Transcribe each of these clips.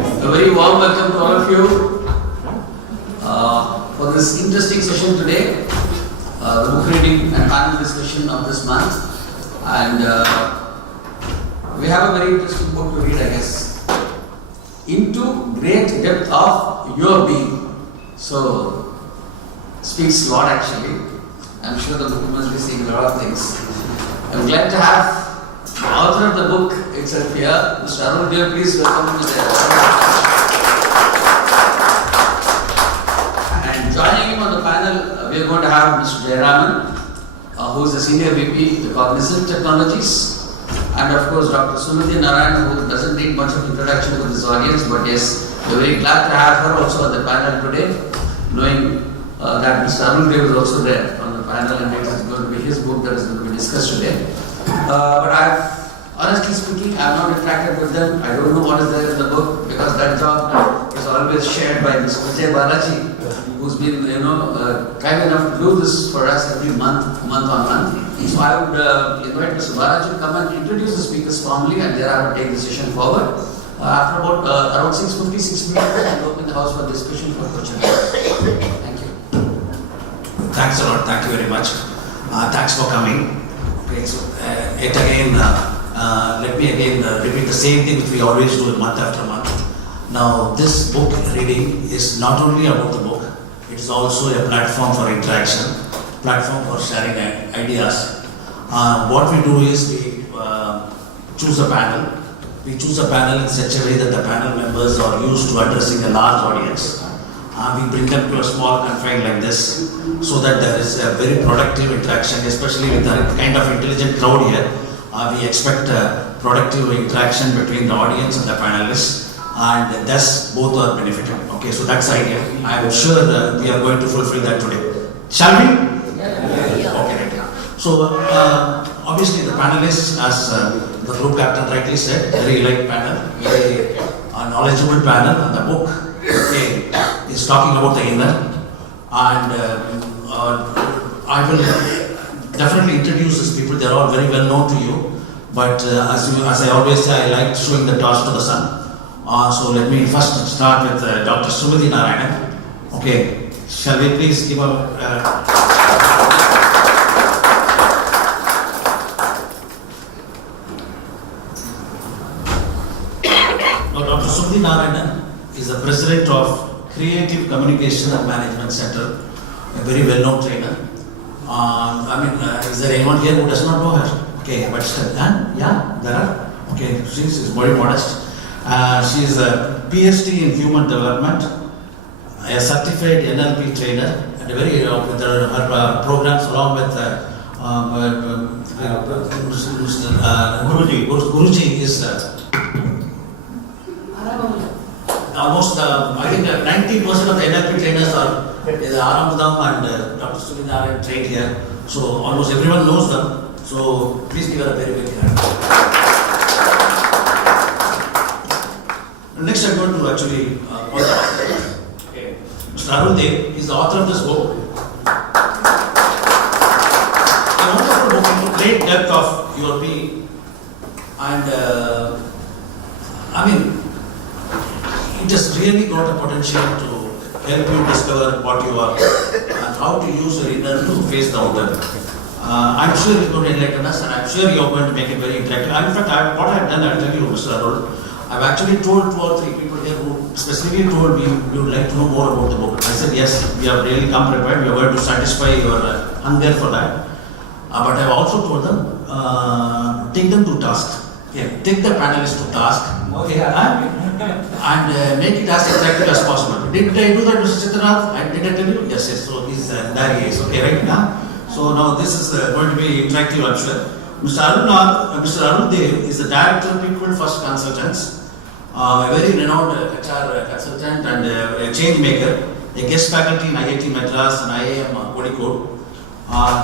A very warm welcome to all of you for this interesting session today, the book reading and panel discussion of this month. And we have a very interesting book to read, I guess. Into Great Depth of Your Being. So, speaks a lot actually. I'm sure the book must be saying a lot of things. I'm glad to have the author of the book itself here, Mr. Arul Dev. Please welcome him to the And joining him on the panel, we are going to have Mr. Jayaraman, who is the Senior VP, the Cognizant Technologies, and of course Dr. Sumathi Narayanan, who doesn't need much of introduction to this audience, but yes, we are very glad to have her also on the panel today, knowing that Mr. Arul Dev is also there on the panel, and it is going to be his book that is going to be discussed today. But honestly speaking, I have not interacted with them. I don't know what is there in the book, because that job is always shared by Mr. Vijay Balaji, who's been, kind enough to do this for us every month on month. So I would invite Mr. Balaji to come and introduce the speakers formally, and thereafter take the session forward. After about around 6:56 minutes, I'll open the house for discussion for questions. Thank you. Thanks a lot. Thank you very much. Thanks for coming. Okay, so let me again repeat the same thing which we always do month after month. Now, this book reading is not only about the book, it is also a platform for interaction, platform for sharing ideas. What we do is we choose a panel. We choose a panel in such a way that the panel members are used to addressing a large audience. We bring them to a small confine like this, so that there is a very productive interaction, especially with the kind of intelligent crowd here. We expect productive interaction between the audience and the panelists, and thus both are benefiting. Okay, so that's the idea. I am sure we are going to fulfill that today. Shall we? Yeah. Okay, right. So obviously the panelists, as the group captain rightly said, very elite panel, very knowledgeable panel, and the book is talking about the inner, and I will definitely introduce these people. They are all very well known to you, but as I always say, I like showing the torch to the sun. So let me first start with Dr. Sumathi Narayanan. Okay, shall we please give a Dr. Sumathi Narayanan is the president of Creative Communication and Management Center, a very well-known trainer. Is there anyone here who does not know her? Okay, but yeah, there are. Okay, she is very modest. She is a PhD in Human Development, a certified NLP trainer, and a very her programs along with Guruji is almost I think 90% of the NLP trainers are Aramudam and Dr. Sumathi Narayanan trained here. So almost everyone knows them. So please give her a very big hand. Next I'm going to actually Mr. Arul Dev is the author of this book. A wonderful book into great depth of your being, and it has really got a potential to help you discover what you are and how to use your inner to face the outer. I'm sure it's going to enlighten us, and I'm sure you're going to make it very interactive. In fact, what I've done, I'll tell you, Mr. Arul, I've actually told 2 or 3 people here who specifically told me you would like to know more about the book. I said, yes, we have really come prepared. We are going to satisfy your hunger for that. But I've also told them, take them to task. Okay. Take the panelists to task. Okay. And make it as attractive as possible. Did I do that, Mr. Chitranath? Did I tell you? Yes, yes. So he's there he is. Okay, right now. So now this is going to be interactive, I'm sure. Mr. Arul Dev is the director of People First Consultants, a very renowned HR consultant and a change maker, a guest faculty in IIT Madras and IIM Kozhikode.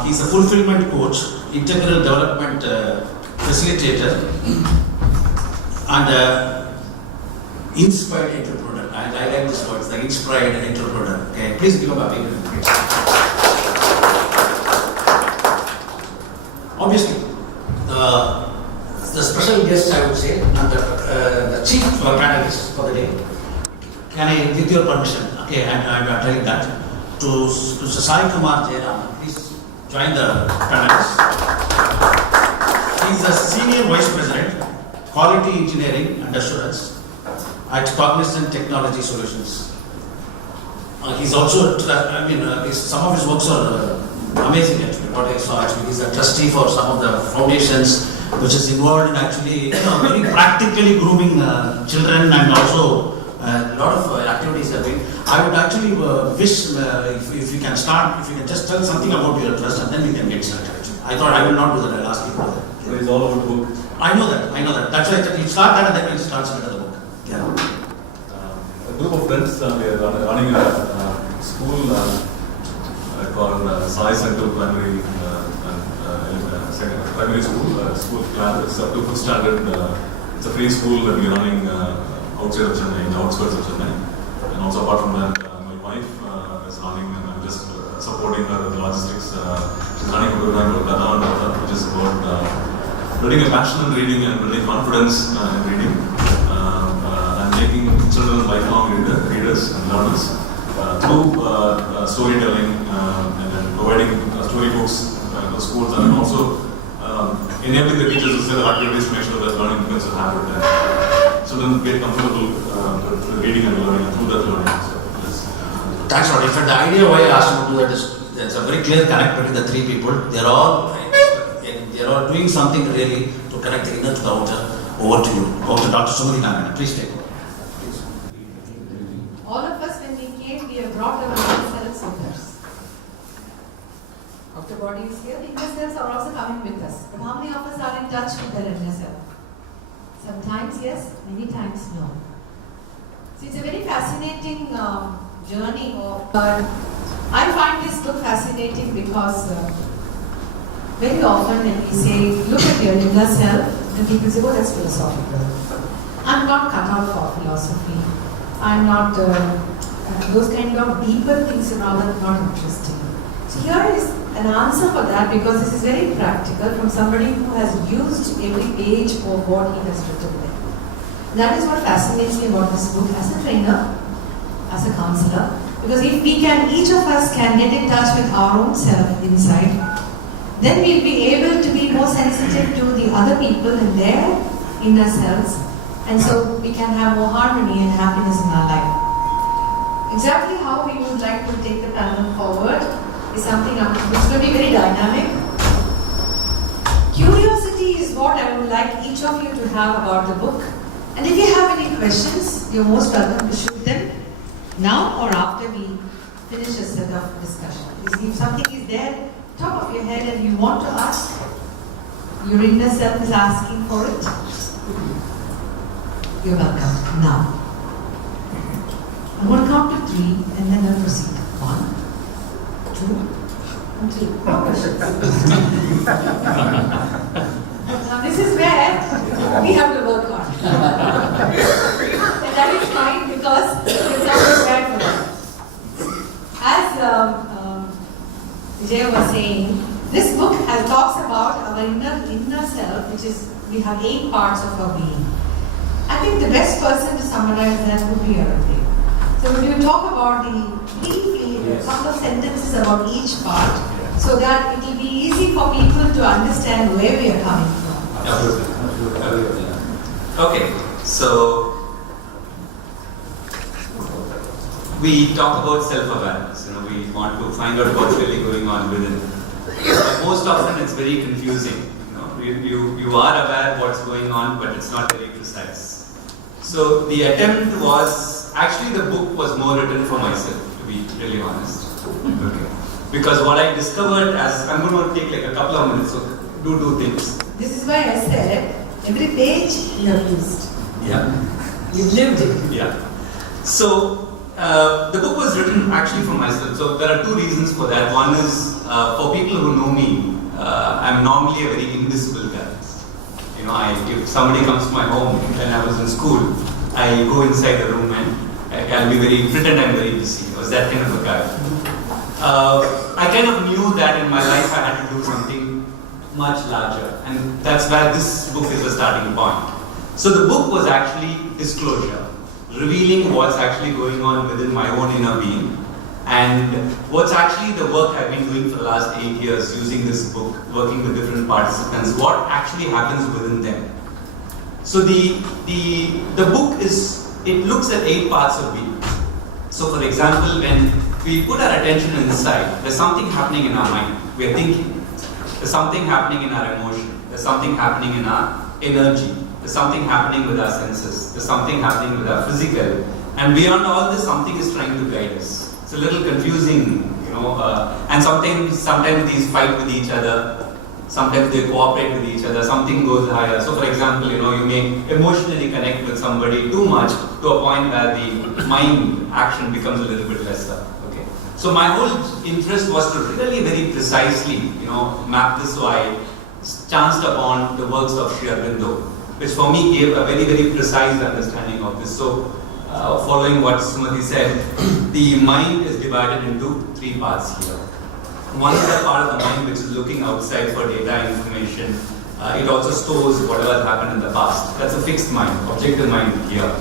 He is a fulfillment coach, integral development facilitator, and inspired entrepreneur. I like this word, the inspired entrepreneur. Okay, please give him a big hand. Obviously, the special guest, I would say, and the chief panelist for the day. Can I, with your permission, okay, I'm telling that, to Sairamkumar Jayaraman, please join the panelists. He is the Senior Vice President, Quality Engineering and Assurance at Cognizant Technology Solutions. He's also, some of his works are amazing actually, what I saw actually. He's a trustee for some of the foundations which is involved in actually very practically grooming children, and also a lot of activities have been. I would actually wish if you can start, if you can just tell something about your trust and then we can get started actually. I thought I will not do that, I'll ask you for that. So it's all about the book. I know that. That's why you start that and then we'll start with the book. Yeah. A group of friends, we are running a school called Sairamkumar Primary Primary School class. It's up to 5th standard. It's a free school that we are running outside of Chennai, in the outskirts of Chennai. And also apart from that, my wife is running, and I'm just supporting her with the logistics. She's running a program called Gata, which is about building a passion in reading and building confidence in reading, and making children lifelong readers and learners through storytelling, and then providing storybooks to schools, and then also enabling the teachers to say the activities to make sure that learning becomes a habit and children get comfortable with reading and learning through that learning. So, yes. Thanks, Rod. In fact, the idea why I asked you to do that is there's a very clear connect between the three people. They're all doing something really to connect the inner to the outer. Over to you. Over to Dr. Sumathi Narayanan. Please take over. All of us, when we came, we have brought our inner selves with us. Outer body is here, the inner selves are also coming with us. But how many of us are in touch with their inner self? Sometimes yes, many times no. So it's a very fascinating journey of. I find this book fascinating because very often when we say, look at your inner self, and people say, oh, that's philosophical. I'm not cut out for philosophy. I'm not, those kind of deeper things are rather not interesting. So here is an answer for that, because this is very practical from somebody who has used every page of what he has written there. That is what fascinates me about this book as a trainer, as a counselor, because if we can, each of us can get in touch with our own self inside, then we'll be able to be more sensitive to the other people and their inner selves, and so we can have more harmony and happiness in our life. Exactly how we would like to take the panel forward is something which will be very dynamic. Curiosity is what I would like each of you to have about the book, and if you have any questions, you're most welcome to shoot them now or after we finish a set of discussion. If something is there top of your head and you want to ask, your inner self is asking for it, you're welcome. Now, I'm going to count to 3 and then I'll proceed. 1, 2, and 3. No questions. Now this is where we have to work on. And that is fine because it's not prepared for that. As Vijay was saying, this book talks about our inner self, which is, we have 8 parts of our being. I think the best person to summarize that would be Arul Dev. So would you talk about briefly a couple of sentences about each part, so that it will be easy for people to understand where we are coming from? Absolutely. Okay, so we talk about self-awareness. We want to find out what's really going on within. Most often it's very confusing. You are aware what's going on, but it's not very precise. So the attempt was, actually the book was more written for myself, to be really honest. Okay. Because what I discovered, as I'm going to take like a couple of minutes, so do 2 things. This is why I said, every page you have used. Yeah. You've lived it. Yeah. So, the book was written actually for myself. So there are 2 reasons for that. One is, for people who know me, I'm normally a very invisible guy. If somebody comes to my home when I was in school, I go inside the room and I'll be pretend I'm very busy. I was that kind of a guy. I kind of knew that in my life I had to do something much larger. And that's where this book is the starting point. So the book was actually disclosure, revealing what's actually going on within my own inner being, and what's actually the work I've been doing for the last 8 years using this book, working with different participants, what actually happens within them. So the book it looks at 8 parts of being. So for example, when we put our attention inside, there's something happening in our mind. We are thinking. There's something happening in our emotion. There's something happening in our energy. There's something happening with our senses. There's something happening with our physical. And beyond all this, something is trying to guide us. It's a little confusing, and sometimes these fight with each other. Sometimes they cooperate with each other. Something goes higher. So for example, you may emotionally connect with somebody too much to a point where the mind action becomes a little bit lesser. Okay. So my whole interest was to really very precisely, map this. So I chanced upon the works of Sri Aurobindo, which for me gave a very, very precise understanding of this. So following what Sumathi said, the mind is divided into 3 parts here. One is the part of the mind which is looking outside for data information. It also stores whatever has happened in the past. That's a fixed mind, objective mind here.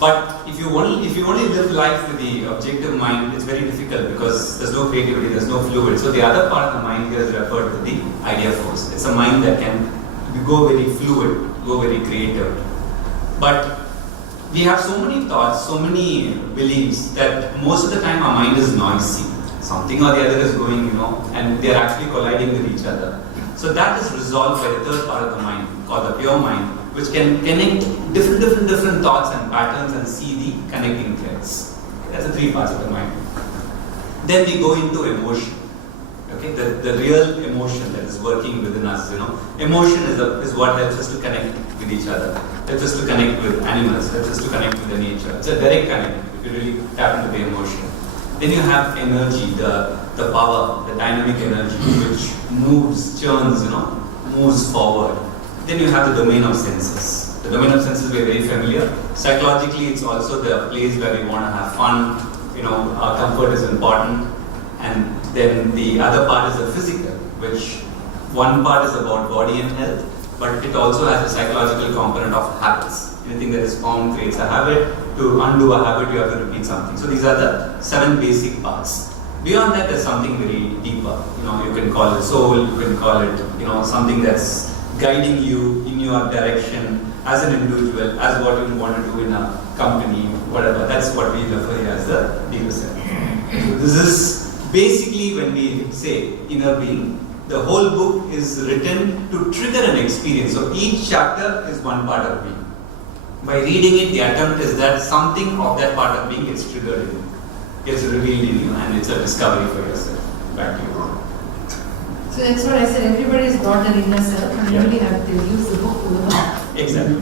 But if you only live life with the objective mind, it's very difficult because there's no creativity, there's no fluid. So the other part of the mind here is referred to the idea force. It's a mind that can go very fluid, go very creative. But we have so many thoughts, so many beliefs that most of the time our mind is noisy. Something or the other is going, and they are actually colliding with each other. So that is resolved by the third part of the mind, called the pure mind, which can connect different thoughts and patterns and see the connecting threads. That's the 3 parts of the mind. Then we go into emotion. Okay, the real emotion that is working within us. Emotion is what helps us to connect with each other, helps us to connect with animals, helps us to connect with the nature. It's a direct connect if you really tap into the emotion. Then you have energy, the power, the dynamic energy which moves, churns, moves forward. Then you have the domain of senses. The domain of senses we are very familiar. Psychologically, it's also the place where we want to have fun. Our comfort is important. And then the other part is the physical, which one part is about body and health, but it also has a psychological component of habits. Anything that is formed creates a habit. To undo a habit, you have to repeat something. So these are the 7 basic parts. Beyond that, there's something very deeper. You can call it soul, you can call it, something that's guiding you in your direction as an individual, as what you want to do in a company, whatever. That's what we refer to as the deeper self. So this is basically when we say inner being. The whole book is written to trigger an experience. So each chapter is one part of being. By reading it, the attempt is that something of that part of being gets triggered in you, gets revealed in you, and it's a discovery for yourself. Back to you. So that's what I said, everybody's got their inner self and you really have to use the book to learn. Exactly.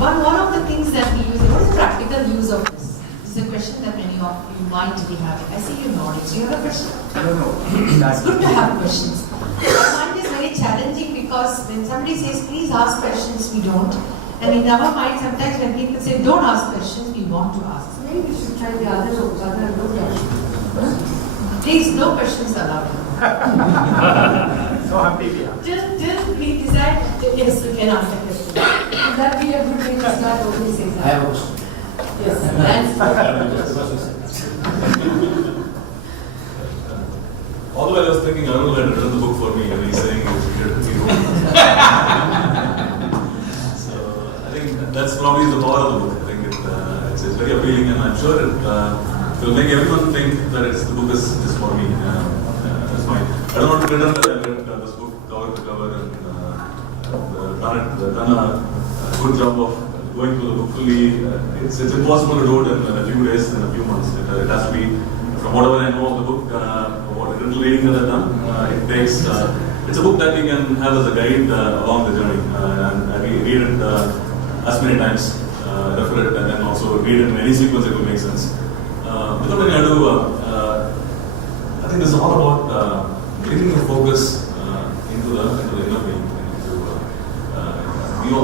One of the things that we use, what is the practical use of this? This is a question that many of you might be having. I see you nodding. Do you have a question? I don't know. It's good to have questions. Mine is very challenging because when somebody says, please ask questions, we don't. And in our mind, sometimes when people say, don't ask questions, we want to ask. So maybe we should try the others also. Please, no questions allowed. So happy. Till we decide, yes, you can ask a question. Would that be a good way to start what we say? I have a question. Yes, Although I was thinking Arul had written the book for me and he's saying he wrote. So I think that's probably the power of the book. I think it's very appealing and I'm sure it will make everyone think that the book is for me. That's fine. I don't want to pretend that I read this book cover to cover and done a good job of going through the book fully. It's impossible to do it in a few days, in a few months. It has to be, from whatever I know of the book, what little reading that I've done, it takes, it's a book that you can have as a guide along the journey. And I read it as many times, refer it, and then also read it in any sequence it will make sense. Without any ado, I think this is all about bringing your focus into the inner being. We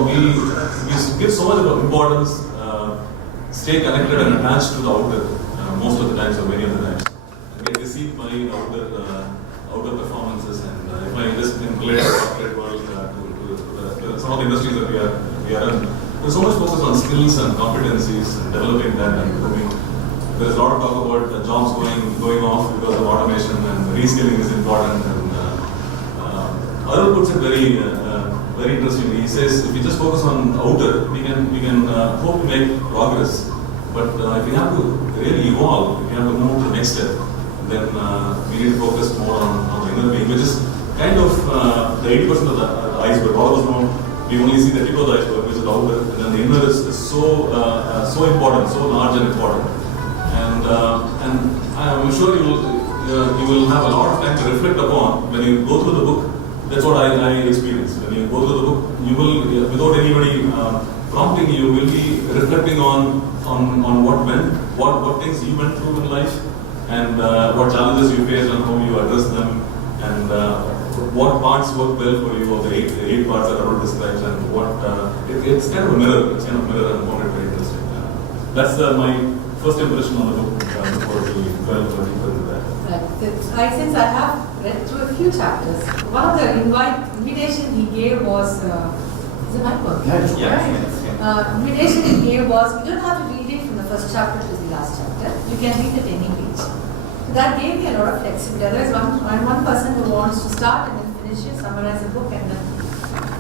give so much importance, stay connected and attached to the outer most of the times or many of the times. And get deceived by the outer outdoor performances, and if I just relate the corporate world to some of the industries that we are in, there's so much focus on skills and competencies and developing that and improving. There's a lot of talk about jobs going off because of automation, and reskilling is important. And Arul puts it very interestingly. He says if we just focus on outer, we can hope to make progress. But if we have to really evolve, if we have to move to the next step, then we need to focus more on the inner being, which is kind of the 80% of the iceberg. All of us know we only see the tip of the iceberg, which is the outer, and then the inner is so important, so large and important. And I'm sure you will have a lot of time to reflect upon when you go through the book. That's what I experienced. When you go through the book, you will, without anybody prompting you, will be reflecting on what things you went through in life, and what challenges you faced and how you addressed them, and what parts work well for you of the eight parts that Arul describes, and it's kind of a mirror. It's kind of a mirror, and I found it very interesting. That's my first impression on the book before we delve deeper into that. Right. Since I have read through a few chapters, one of the invitation he gave was, is it my book? Invitation he gave was, you don't have to read it from the first chapter to the last chapter. You can read it any page. So that gave me a lot of flexibility. Otherwise, one person who wants to start and then finish it, summarize a book and then,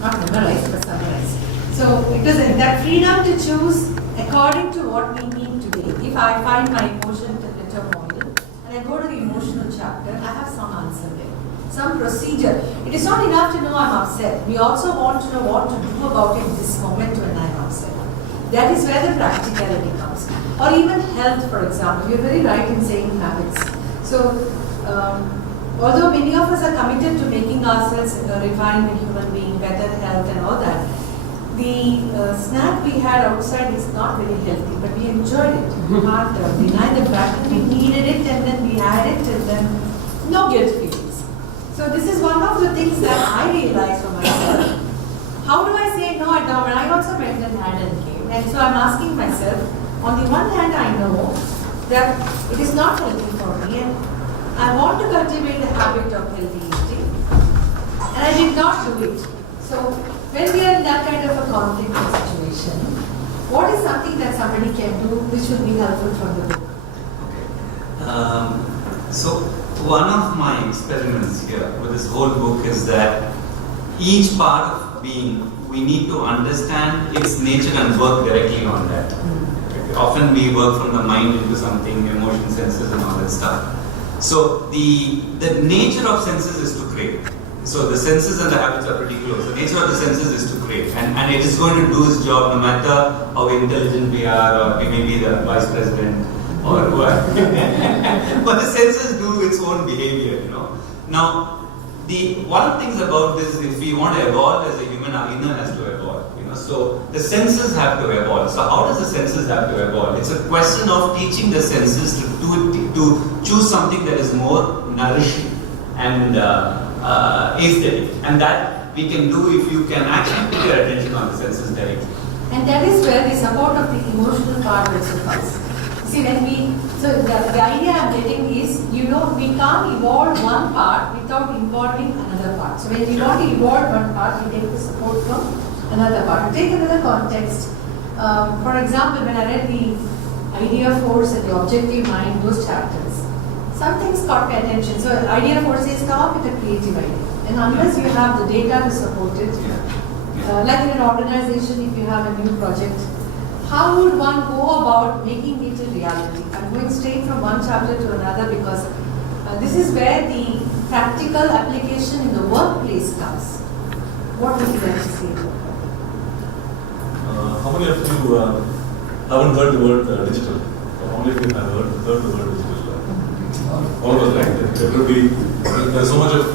not memorize, but summarize. So it was that freedom to choose according to what we need today. If I find my emotion turmoil and I go to the emotional chapter, I have some answer there, some procedure. It is not enough to know I'm upset. We also want to know what to do about it this moment when I'm upset. That is where the practicality comes. Or even health, for example. You're very right in saying habits. So, although many of us are committed to making ourselves a refined human being, better health and all that, the snack we had outside is not very healthy, but we enjoyed it. We can't deny the fact that we needed it, and then we had it, and then no guilt feelings. So this is one of the things that I realized for myself. How do I say no at all? When I also went and had and came, and so I'm asking myself, on the one hand I know that it is not healthy for me, and I want to cultivate the habit of healthy eating, and I did not do it. So when we are in that kind of a conflict situation, what is something that somebody can do which would be helpful from the book? Okay. So one of my experiments here with this whole book is that each part of being, we need to understand its nature and work directly on that. Often we work from the mind into something, emotion, senses and all that stuff. So the nature of senses is to create. So the senses and the habits are pretty close. The nature of the senses is to create, and it is going to do its job no matter how intelligent we are, or we may be the vice president or what. But the senses do its own behavior, you know. Now, one of the things about this, if we want to evolve as a human, our inner has to evolve, you know. So the senses have to evolve. So how does the senses have to evolve? It's a question of teaching the senses to choose something that is more nourishing and aesthetic, and that we can do if you can actually put your attention on the senses directly. And that is where the support of the emotional part also comes. See, the idea I'm getting is, you know, we can't evolve one part without involving another part. So when we want to evolve one part, we take the support from another part. We take another context. For example, when I read the idea force and the objective mind, those chapters, some things caught my attention. So idea force says come up with a creative idea. And unless you have the data to support it, like in an organization, if you have a new project, how would one go about making it a reality? I'm going straight from one chapter to another because this is where the practical application in the workplace comes. What would you like to say about that? How many of you haven't heard the word digital? How many of you have heard the word digital? All of us, right? There's so much of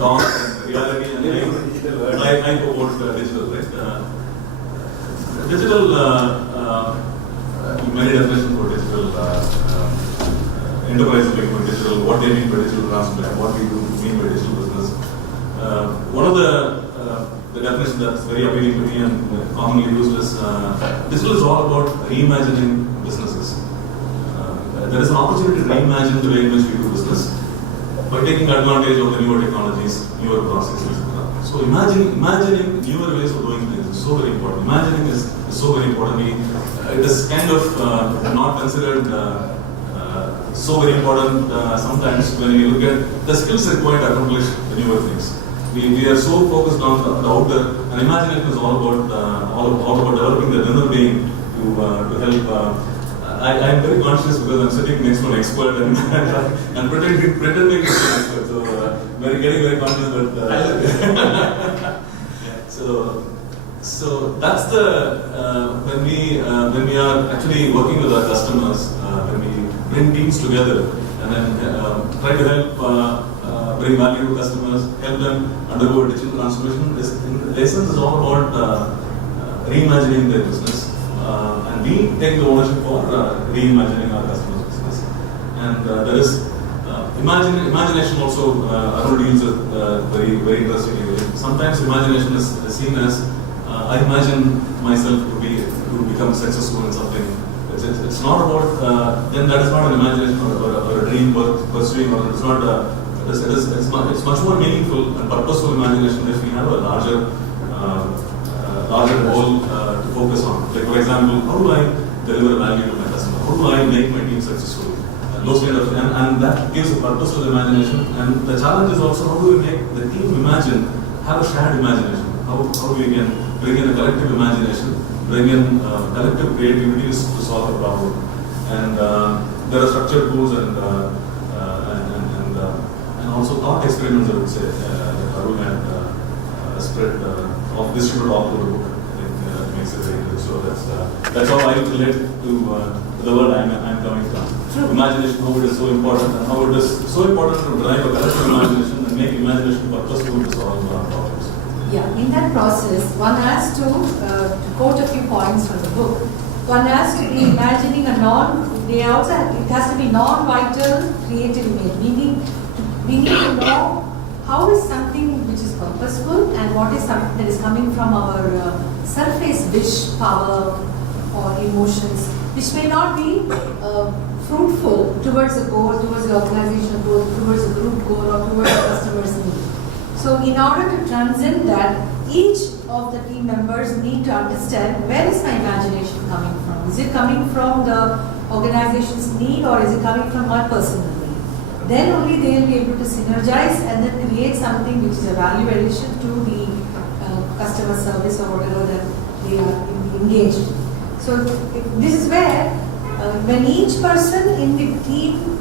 talk and reality and hype about digital, right? Digital, many definitions for digital, enterprises looking for digital, what they mean by digital transformation, what we mean by digital business. One of the definitions that's very appealing to me and commonly used is digital is all about reimagining businesses. There is an opportunity to reimagine the way in which we do business. by taking advantage of the newer technologies, newer processes. So imagining newer ways of doing things is so very important. Imagining is so very important. It is kind of not considered so very important sometimes when you look at the skills required to accomplish the newer things. We are so focused on the outer, and imagination is all about developing the inner being to help. I am very conscious because I'm sitting next to an expert and pretending to be an expert. So getting very conscious, but so that's the when we are actually working with our customers, when we bring teams together and then try to help bring value to customers, help them undergo digital transformation. The essence is all about reimagining their business. And we take the ownership for reimagining our customers' business. And there is imagination also. Arul deals with very interesting area. Sometimes imagination is seen as I imagine myself to become successful in something. It's not about then that is not an imagination or a dream worth pursuing, or it's not. It's much more meaningful and purposeful imagination if we have a larger goal to focus on. Like for example, how do I deliver value to my customer? How do I make my team successful? And those kind of and that gives a purpose to the imagination. And the challenge is also how do we make the team imagine, have a shared imagination? How we can bring in a collective imagination, bring in collective creativity to solve a problem. And there are structured tools and also thought experiments, I would say, that Arul had spread distributed all over the book. I think makes it very good. So that's how I relate to the world I'm coming from. True. Imagination, how it is so important, and how it is so important to drive a collective imagination and make imagination purposeful to solve problems. Yeah, in that process, one has to quote a few points from the book. One has to be imagining it has to be non-vital creative image. We need to know how is something which is purposeful and what is something that is coming from our surface wish, power or emotions, which may not be fruitful towards a goal, towards the organization goal, towards a group goal or towards the customer's need. So in order to transcend that, each of the team members need to understand where is my imagination coming from. Is it coming from the organization's need or is it coming from my personal need? Then only they will be able to synergize and then create something which is a value addition to the customer service or whatever that they are engaged. So this is where when each person in the team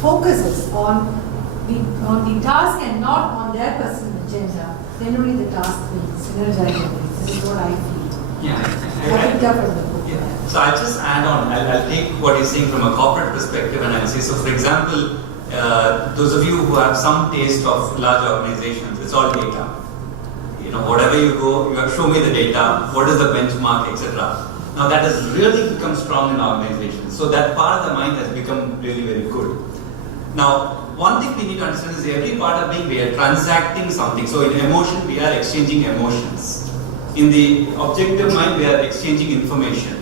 focuses on the task and not on their personal agenda, then only the task will synergize. This is what I feel. Yeah, I picked up from the book. Yeah. So I'll just add on. I'll take what you're saying from a corporate perspective and I'll say, so for example, those of you who have some taste of large organizations, it's all data. You know, whatever you go, you have to show me the data, what is the benchmark, etc. Now that has really become strong in organizations. So that part of the mind has become really very good. Now, one thing we need to understand is every part of being, we are transacting something. So in emotion, we are exchanging emotions. In the objective mind, we are exchanging information.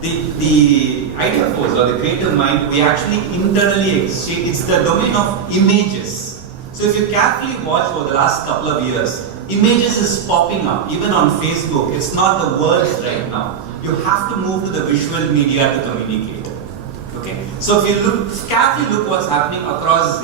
The idea force or the creative mind, we actually internally exchange, it's the domain of images. So if you carefully watch over the last couple of years, images is popping up, even on Facebook. It's not the words right now. You have to move to the visual media to communicate. Okay? So if you carefully look what's happening across,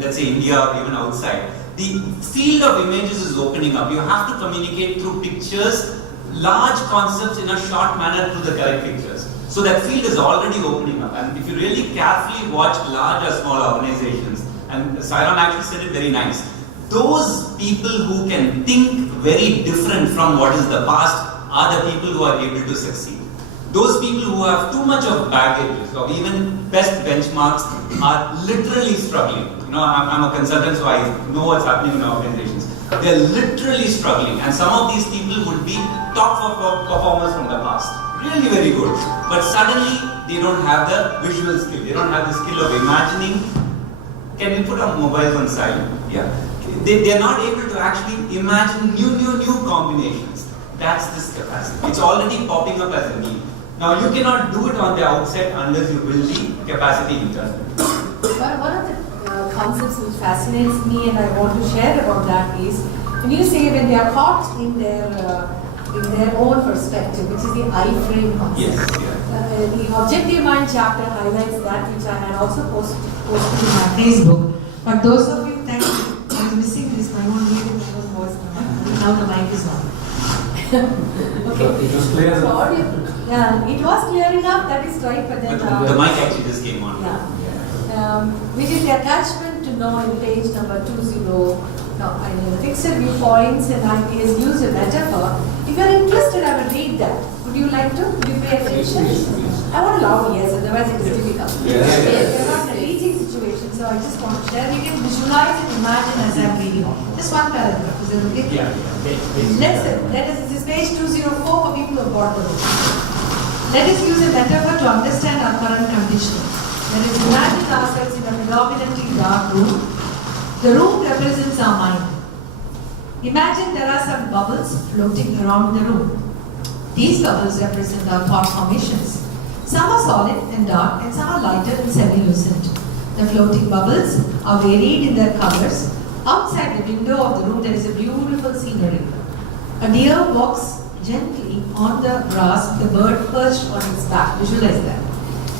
let's say India or even outside, the field of images is opening up. You have to communicate through pictures, large concepts in a short manner through the correct pictures. So that field is already opening up. And if you really carefully watch large or small organizations, and Sairam actually said it very nice, those people who can think very different from what is the past are the people who are able to succeed. Those people who have too much of baggage or even best benchmarks are literally struggling. I'm a consultant, so I know what's happening in organizations. They're literally struggling, and some of these people would be top performers from the past. Really very good. But suddenly, they don't have the visual skill. They don't have the skill of imagining. Can we put our mobiles on silent? Yeah. They're not able to actually imagine new combinations. That's this capacity. It's already popping up as a need. Now, you cannot do it on the outset unless you build the capacity internally. One of the concepts which fascinates me and I want to share about that is when you say when they are caught in their own perspective, which is the I-frame concept. Yes, yeah. The objective mind chapter highlights that, which I had also posted in my Facebook. But those of you, thank you. I was missing this. I won't read it. Voice now the mic is on. Okay. It was clear. So audio. Yeah, it was clear enough. That is right. But then The mic actually just came on. yeah. Which is the attachment to know in page number 20. Now, I know the fixed viewpoints and ideas use a metaphor. If you are interested, I will read that. Would you like to? Would you pay attention? I want to loud yes, otherwise it is difficult. Yes. We are not in a teaching situation, so I just want to share. You can visualize and imagine as I am reading. Just one paragraph. Is that okay? Let us, this is page 204 for people who have bought the book. Let us use a metaphor to understand our current condition. Let us imagine ourselves in a predominantly dark room. The room represents our mind. Imagine there are some bubbles floating around the room. These bubbles represent our thought formations. Some are solid and dark, and some are lighter and semi-lucent. The floating bubbles are varied in their colors. Outside the window of the room there is a beautiful scenery. A deer walks gently on the grass with a bird perched on its back. Visualize that.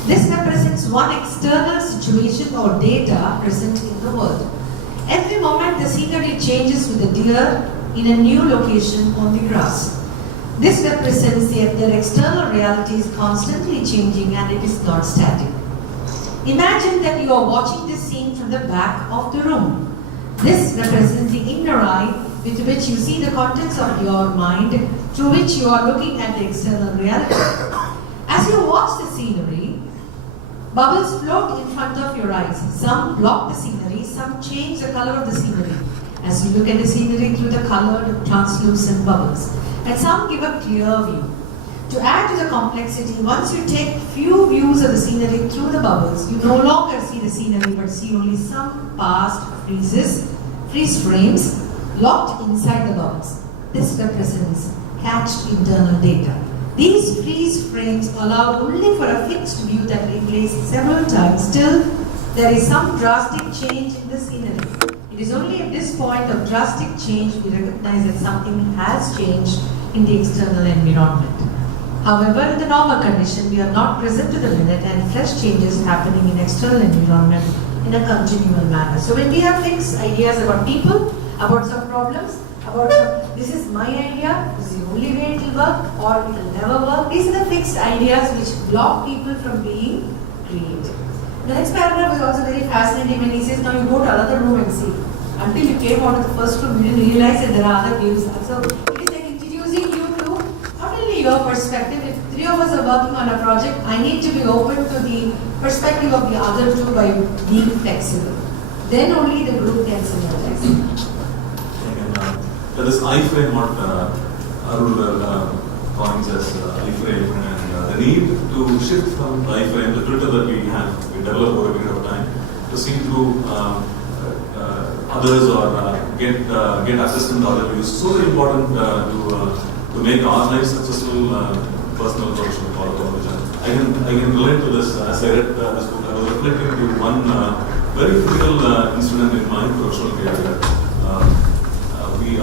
This represents one external situation or data present in the world. Every moment the scenery changes with the deer in a new location on the grass. This represents their external reality is constantly changing and it is not static. Imagine that you are watching this scene from the back of the room. This represents the inner eye with which you see the contents of your mind, through which you are looking at the external reality. As you watch the scenery, bubbles float in front of your eyes. Some block the scenery, some change the color of the scenery. As you look at the scenery through the colored, translucent bubbles. And some give a clear view. To add to the complexity, once you take few views of the scenery through the bubbles, you no longer see the scenery but see only some past freeze frames locked inside the bubbles. This represents cached internal data. These freeze frames allow only for a fixed view that replays several times. Still, there is some drastic change in the scenery. It is only at this point of drastic change we recognize that something has changed in the external environment. However, in the normal condition, we are not present to the minute and fresh changes happening in external environment in a continual manner. So when we have fixed ideas about people, about some problems, about this is my idea, this is the only way it will work or it will never work. These are the fixed ideas which block people from being creative. The next paragraph is also very fascinating when he says, now you go to another room and see. Until you came out of the first room, you didn't realize that there are other views. So it is like introducing you to not only your perspective. If three of us are working on a project, I need to be open to the perspective of the other two by being flexible. Then only the group can synergize. This I-frame, what Arul coins as I-frame, and the need to shift from the I-frame, the filter that we have, we develop over a period of time, to see through others or get access to other views. So very important to make our lives successful, personal, professional, all of which I can relate to this. As I read this book, I was reflecting to one very critical incident in my professional career.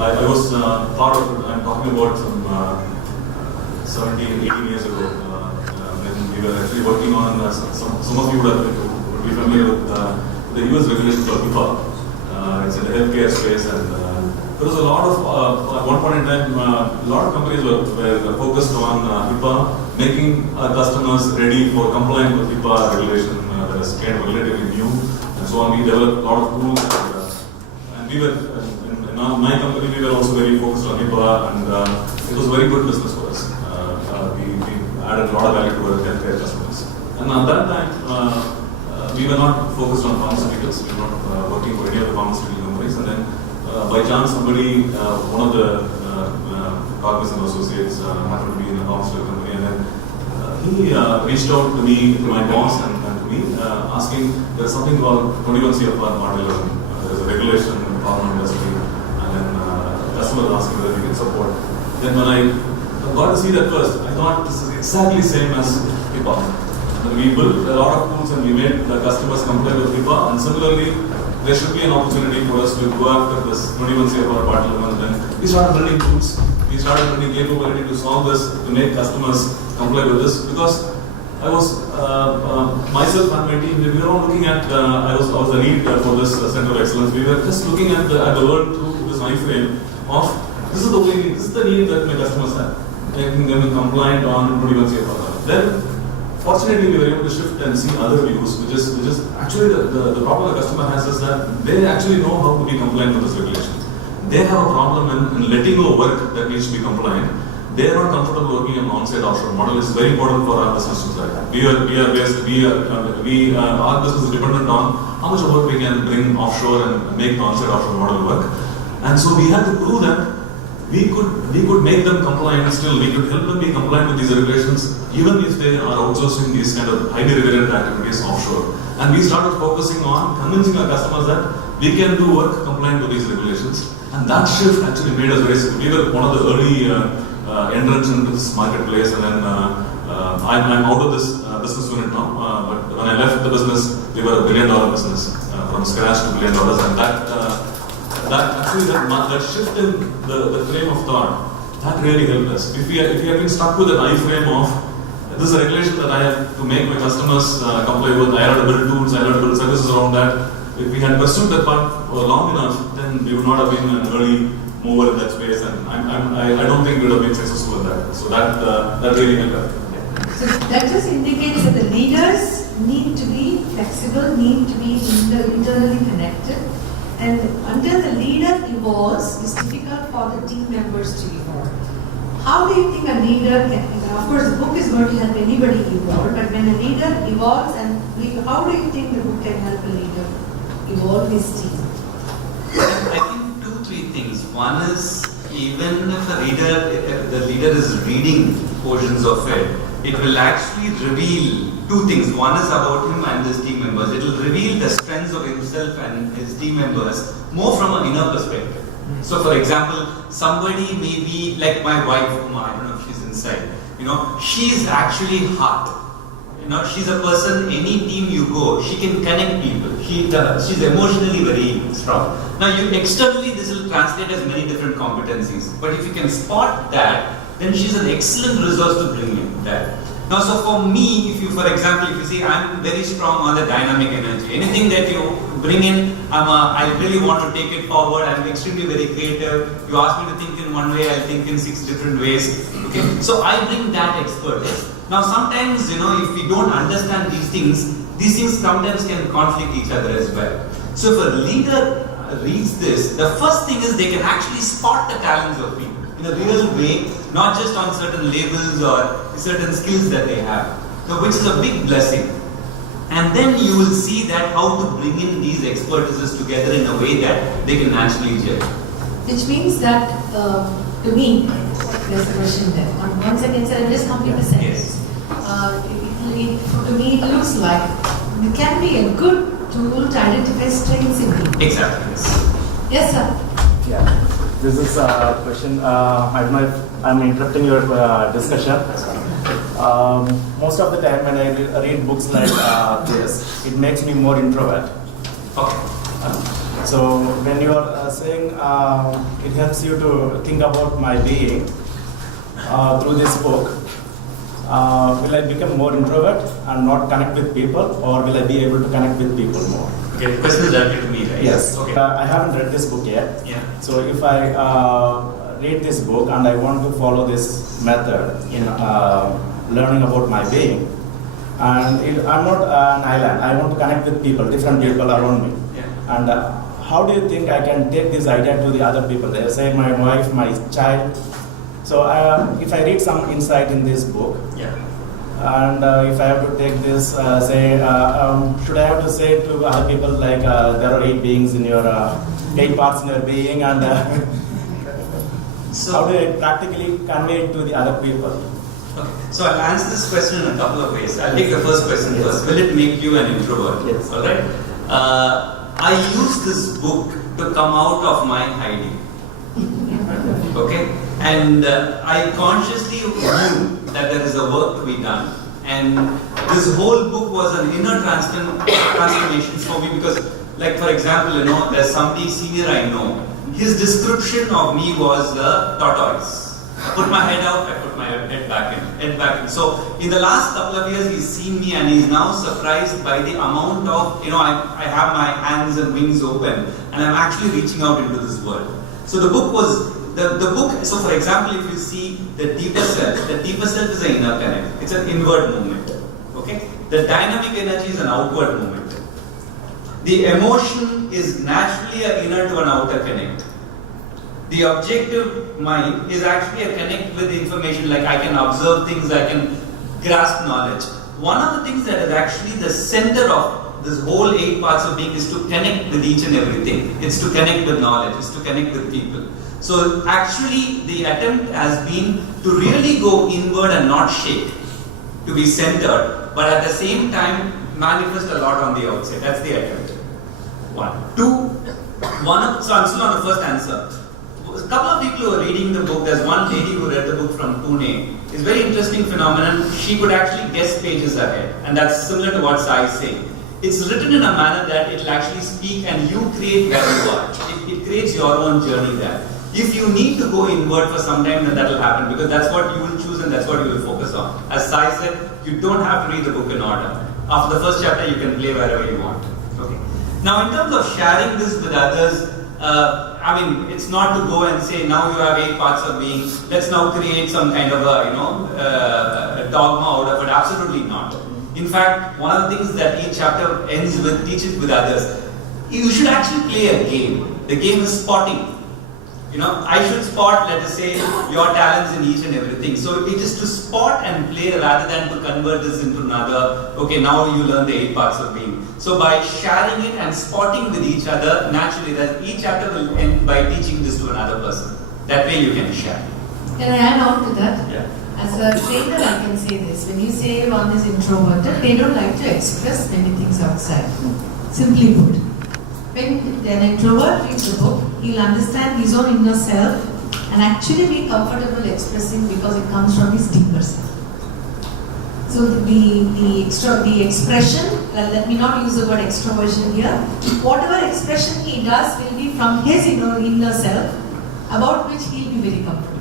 I was part of, I'm talking about some 17, 18 years ago, when we were actually working on, some of you would be familiar with the US regulation for HIPAA. It's in the healthcare space, and there was a lot of, at one point in time, a lot of companies were focused on HIPAA, making customers ready for complying with HIPAA regulation that is kind of relatively new, and so on. We developed a lot of tools, and we were, in my company, we were also very focused on HIPAA, and it was a very good business for us. We added a lot of value to our healthcare customers. And at that time, we were not focused on pharmaceuticals. We were not working for any of the pharmaceutical companies. And then, by chance, somebody, one of the Cognizant associates, happened to be in a pharmaceutical company, and then he reached out to me, to my boss, and to me, asking, there's something called 21 CFR Part 11. There's a regulation in the pharma industry, and then customers asking whether we can support. Then when I got to see that first, I thought this is exactly same as HIPAA. We built a lot of tools and we made the customers comply with HIPAA, and similarly, there should be an opportunity for us to go after this 21 CFR Part 11. Then we started building tools, we started building capability to solve this, to make customers comply with this. Because I was myself and my team, we were all looking at. I was the lead for this center of excellence. We were just looking at the world through this iframe of this is the way, this is the need that my customers have, making them compliant on 21 CFR. Then, fortunately, we were able to shift and see other views, which is actually the problem the customer has is that they actually know how to be compliant with this regulation. They have a problem in letting go work that needs to be compliant. They are not comfortable working in on-site offshore model. It's very important for our business to thrive. Our business is dependent on how much work we can bring offshore and make the on-site offshore model work. And so we had to prove that we could make them compliant still. We could help them be compliant with these regulations, even if they are outsourcing these kind of highly regulated activities offshore. And we started focusing on convincing our customers that we can do work compliant with these regulations. And that shift actually made us very successful. We were one of the early entrants into this marketplace, and then I'm out of this business unit now. But when I left the business, we were $1 billion business from scratch to $1 billion, and that shift in the frame of thought that really helped us. If we had been stuck with an iframe of this is a regulation that I have to make my customers comply with, I had to build tools, I had to build services around that. If we had pursued that part long enough, then we would not have been an early mover in that space, and I don't think we would have been successful in that. So that really helped. So that just indicates that the leaders need to be flexible, need to be internally connected, and until the leader evolves, it's difficult for the team members to evolve. How do you think a leader can, of course the book is going to help anybody evolve, but when a leader evolves, how do you think the book can help a leader evolve his team? I think 2-3 things. One is, even if the leader is reading portions of it, it will actually reveal 2 things. One is about him and his team members. It will reveal the strengths of himself and his team members more from an inner perspective. So, for example, somebody may be like my wife, I don't know if she's inside. She is actually heart. She's a person, any team you go, she can connect people. She's emotionally very strong. Now, externally, this will translate as many different competencies. But if you can spot that, then she's an excellent resource to bring in that. Now, so for me, for example, if you see, I'm very strong on the dynamic energy. Anything that you bring in, I really want to take it forward. I'm extremely very creative. You ask me to think in one way, I'll think in 6 different ways. Okay, so I bring that expertise. Now, sometimes, if we don't understand these things sometimes can conflict each other as well. So, if a leader reads this, the first thing is they can actually spot the talents of people in a real way, not just on certain labels or certain skills that they have. So, which is a big blessing. And then you will see that how to bring in these expertises together in a way that they can naturally gel. Which means that, to me, there's a question there. On one second, sir, I'll just complete the sentence. To me, it looks like it can be a good tool to identify strengths in people. Exactly. Yes, sir. Yeah. This is a question. I'm interrupting your discussion. Most of the time when I read books like this, it makes me more introvert. Okay. So when you are saying it helps you to think about my being through this book, will I become more introvert and not connect with people, or will I be able to connect with people more? Okay, the question is directed to me, right? Yes. Okay. I haven't read this book yet. Yeah. So if I read this book and I want to follow this method in learning about my being, and I'm not an island. I want to connect with people, different people around me. Yeah. And how do you think I can take this idea to the other people? They say my wife, my child. So if I read some insight in this book, Yeah. and if I have to take this, should I have to say to other people like there are 8 beings in your 8 parts in your being, and So, how do I practically convey it to the other people? okay. So I'll answer this question in a couple of ways. I'll take the first question first. Will it make you an introvert? Yes. All right. I use this book to come out of my hiding. Okay. And I consciously knew that there is a work to be done. And this whole book was an inner transformation for me, because Like for example, there's somebody senior I know. His description of me was the tortoise. I put my head out, I put my head back in. So in the last couple of years, he's seen me and he's now surprised by the amount of, I have my hands and wings open and I'm actually reaching out into this world. So the book was, the book, so for example, if you see the deeper self is an inner connect. It's an inward movement. Okay? The dynamic energy is an outward movement. The emotion is naturally an inner to an outer connect. The objective mind is actually a connect with information, like I can observe things, I can grasp knowledge. One of the things that is actually the center of this whole 8 parts of being is to connect with each and everything. It's to connect with knowledge, it's to connect with people. So actually the attempt has been to really go inward and not shake, to be centered, but at the same time manifest a lot on the outside. That's the attempt. So I'm still on the first answer. A couple of people who are reading the book, there's one lady who read the book from Pune. It's a very interesting phenomenon. She could actually guess pages ahead, and that's similar to what Sai is saying. It's written in a manner that it will actually speak and you create where you are. It creates your own journey there. If you need to go inward for some time, then that will happen because that's what you will choose and that's what you will focus on. As Sai said, you don't have to read the book in order. After the first chapter, you can play wherever you want. Okay. Now, in terms of sharing this with others, it's not to go and say, now you have 8 parts of being, let's now create some kind of a dogma out of it. Absolutely not. In fact, one of the things that each chapter ends with, teach it with others. You should actually play a game. The game is spotting. I should spot, let us say, your talents in each and everything. So it is to spot and play rather than to convert this into another, okay, now you learn the 8 parts of being. So by sharing it and spotting with each other, naturally, that each chapter will end by teaching this to another person. That way you can share. Can I add on to that? Yeah. As a trainer, I can say this. When you say one is introverted, they don't like to express many things outside. Simply put. When an introvert reads the book, he'll understand his own inner self and actually be comfortable expressing because it comes from his deeper self. So the expression, let me not use the word extroversion here, whatever expression he does will be from his inner self about which he'll be very comfortable.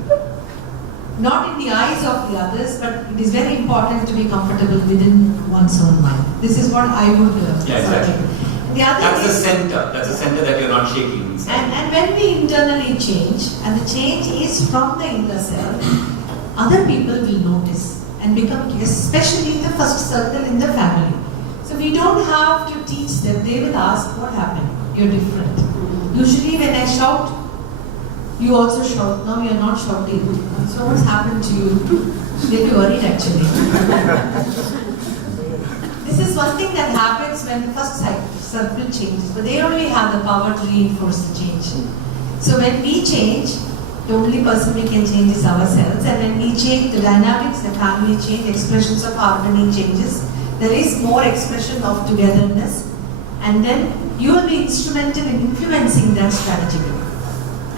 Not in the eyes of the others, but it is very important to be comfortable within one's own mind. This is what I would exactly. That's the center. That's the yeah. center that you're not shaking inside. And when we internally change, and the change is from the inner self, other people will notice and become, especially in the first circle in the family. So we don't have to teach them. They will ask, what happened? You're different. Usually when I shout, you also shout. Now you're not shouting. So what's happened to you? They'll be worried actually. This is one thing that happens when the first circle changes, but they only have the power to reinforce the change. So when we change, the only person we can change is ourselves, and when we change, the dynamics, the family change, expressions of harmony changes, there is more expression of togetherness, and then you will be instrumental in influencing that strategically,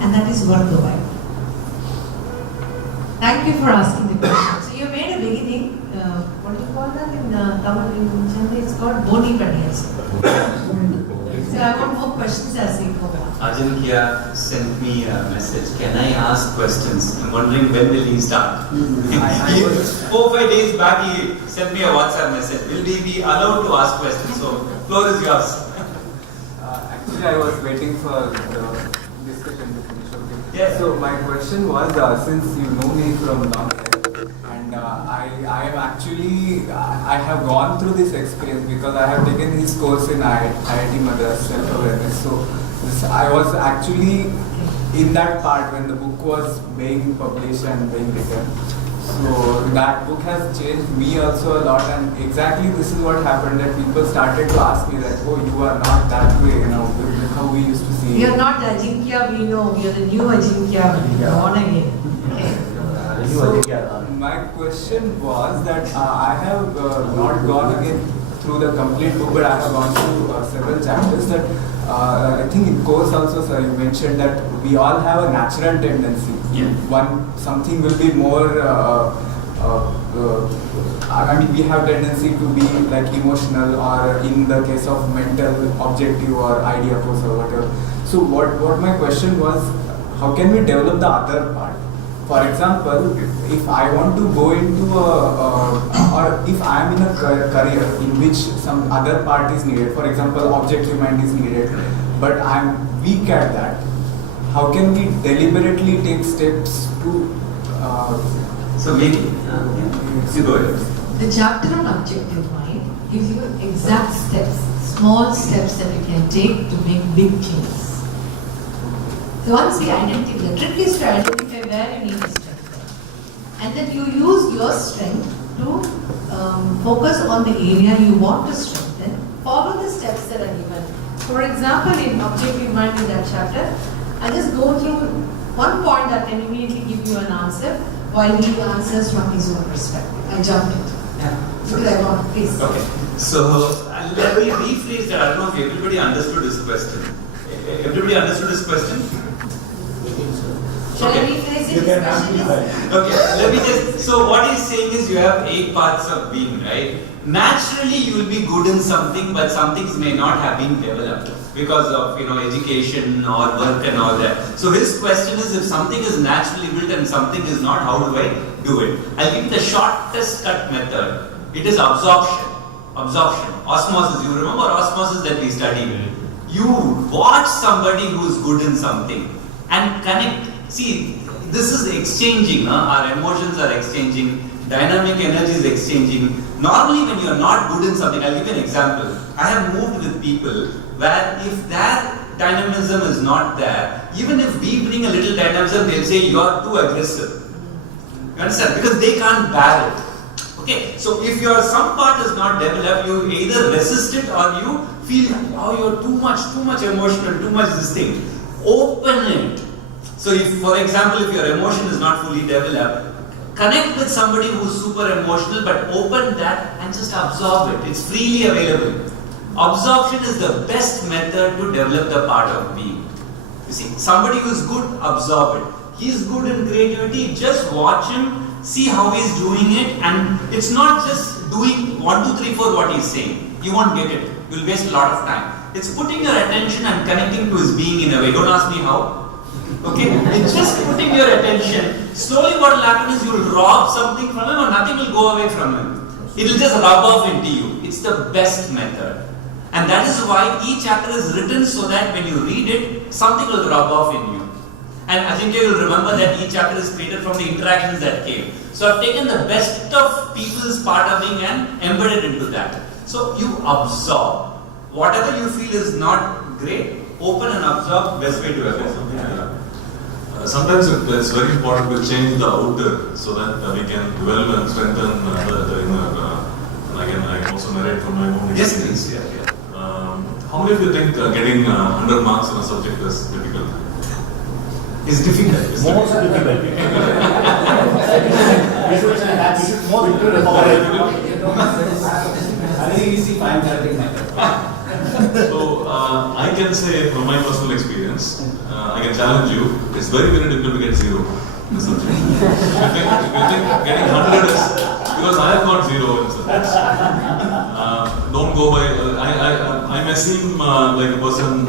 and that is worth the while. Thank you for asking the question. So you made a beginning. What do you call that in Tamil? In Chennai, it's called Boni Padiyas. So I want more questions as we go on. Ajinkya sent me a message. Can I ask questions? I'm wondering when will he start? 4 or 5 days back he sent me a WhatsApp message. Will we be allowed to ask questions? So, floor is yours. Actually, I was waiting for the discussion to finish. Okay. Yes. So my question was, since you know me from long time, and I have gone through this experience because I have taken his course in IIT Madras, self-awareness. So I was actually in that part when the book was being published and being written. So that book has changed me also a lot, and exactly this is what happened, that people started to ask me that, oh, you are not that way, how we used to see. We are not the Ajinkya we know, we are the new Ajinkya, born again. Okay. So, my question was that I have not gone again through the complete book, but I have gone through several chapters that I think in course also, sir, you mentioned that we all have a natural tendency. Yeah. Something will be more I mean, we have tendency to be like emotional, or in the case of mental, objective or idea course or whatever. So what my question was, how can we develop the other part? For example, if I want to go into or if I am in a career in which some other part is needed, for example, objective mind is needed, but I am weak at that, how can we deliberately take steps to So maybe, you go ahead. The chapter on objective mind gives you exact steps, small steps that you can take to make big changes. So once we identify, the trick is to identify where you need to strengthen. And then you use your strength to focus on the area you want to strengthen. Follow the steps that are given. For example, in objective mind in that chapter, I just go through one point that can immediately give you an answer while he answers from his own perspective. I jump into it. Yeah. Because I want, please. Okay. So let me rephrase that. I don't know if everybody understood this question. Everybody understood this question? Shall I Okay. rephrase it? You can His question amplify. is- Okay, let me just. So what he's saying is you have 8 parts of being, right? Naturally, you will be good in something, but some things may not have been developed because of education or work and all that. So his question is, if something is naturally built and something is not, how do I do it? I'll give you the shortest cut method. It is absorption. Absorption. Osmosis. You remember osmosis that we studied? You watch somebody who is good in something and connect. See, this is exchanging. Our emotions are exchanging. Dynamic energy is exchanging. Normally, when you are not good in something, I'll give you an example. I have moved with people where if their dynamism is not there, even if we bring a little dynamism, they'll say you are too aggressive. You understand? Because they can't bear it. Okay, so if your some part is not developed, you either resist it or you feel, oh, you're too much emotional, too much this thing. Open it. So if, for example, if your emotion is not fully developed, connect with somebody who's super emotional, but open that and just absorb it. It's freely available. Absorption is the best method to develop the part of being. You see, somebody who's good, absorb it. He's good in creativity, just watch him, see how he's doing it, and it's not just doing 1, 2, 3, 4 what he's saying. You won't get it. You'll waste a lot of time. It's putting your attention and connecting to his being in a way. Don't ask me how. Okay? It's just putting your attention. Slowly what will happen is you will rob something from him or nothing will go away from him. It will just rub off into you. It's the best method. And that is why each chapter is written so that when you read it, something will rub off in you. And I think you will remember that each chapter is created from the interactions that came. So I've taken the best of people's part of being and embedded into that. So you absorb. Whatever you feel is not great, open and absorb, best way to absorb. Sometimes it's very important to change the outer so that we can develop and strengthen the inner. And again, I can also narrate from my own Yes, experience. please. Yeah. How many of you think getting 100 marks in a subject is difficult? It's difficult. It's More difficult. difficult. You should more difficult. Very easy, fine, everything like that. So I can say from my personal experience, I can challenge you. It's very difficult to get 0 in the subject. you think getting 100 is because I have got 0 in subjects. Don't go by. I may seem like a person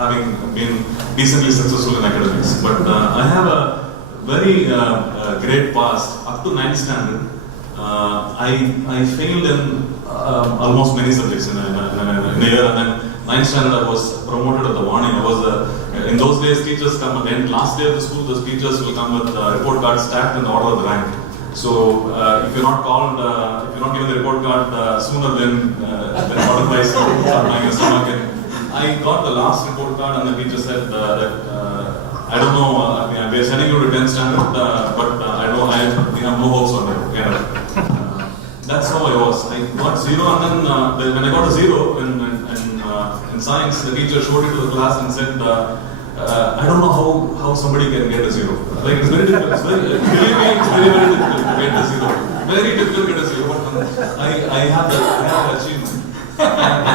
having been decently successful in academics, but I have a very great past. Up to 9th standard, I failed in almost many subjects in a year, and then 9th standard I was promoted at the warning. I was in those days teachers come at the end, last day of the school, those teachers will come with report cards stacked in the order of the rank. So if you're not called, if you're not given the report card sooner than otherwise, start buying your stomach. And I got the last report card, and the teacher said that I don't know. We are sending you to 10th standard, but we have no hopes on it. That's how I was. I got 0, and then when I got a 0 in science, the teacher showed it to the class and said, I don't know how somebody can get a 0. Like it's very difficult. It's very difficult to get a 0. Very difficult to get a 0. But I have that achievement. And,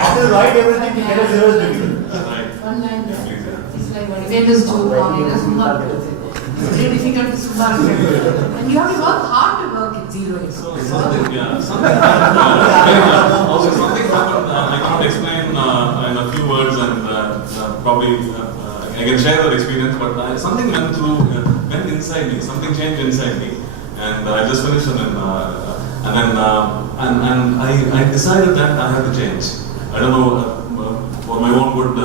After write everything, to get a 0 is difficult. right. One line there. Please, yeah. It's like motivators do, motivators do not do. It's very difficult to survive. And you have to work hard to work at 0 years. So something happened. I can't explain in a few words, and probably I can share that experience. But something went inside me. Something changed inside me, and I just finished, and I decided that I have to change. I don't know for my own good.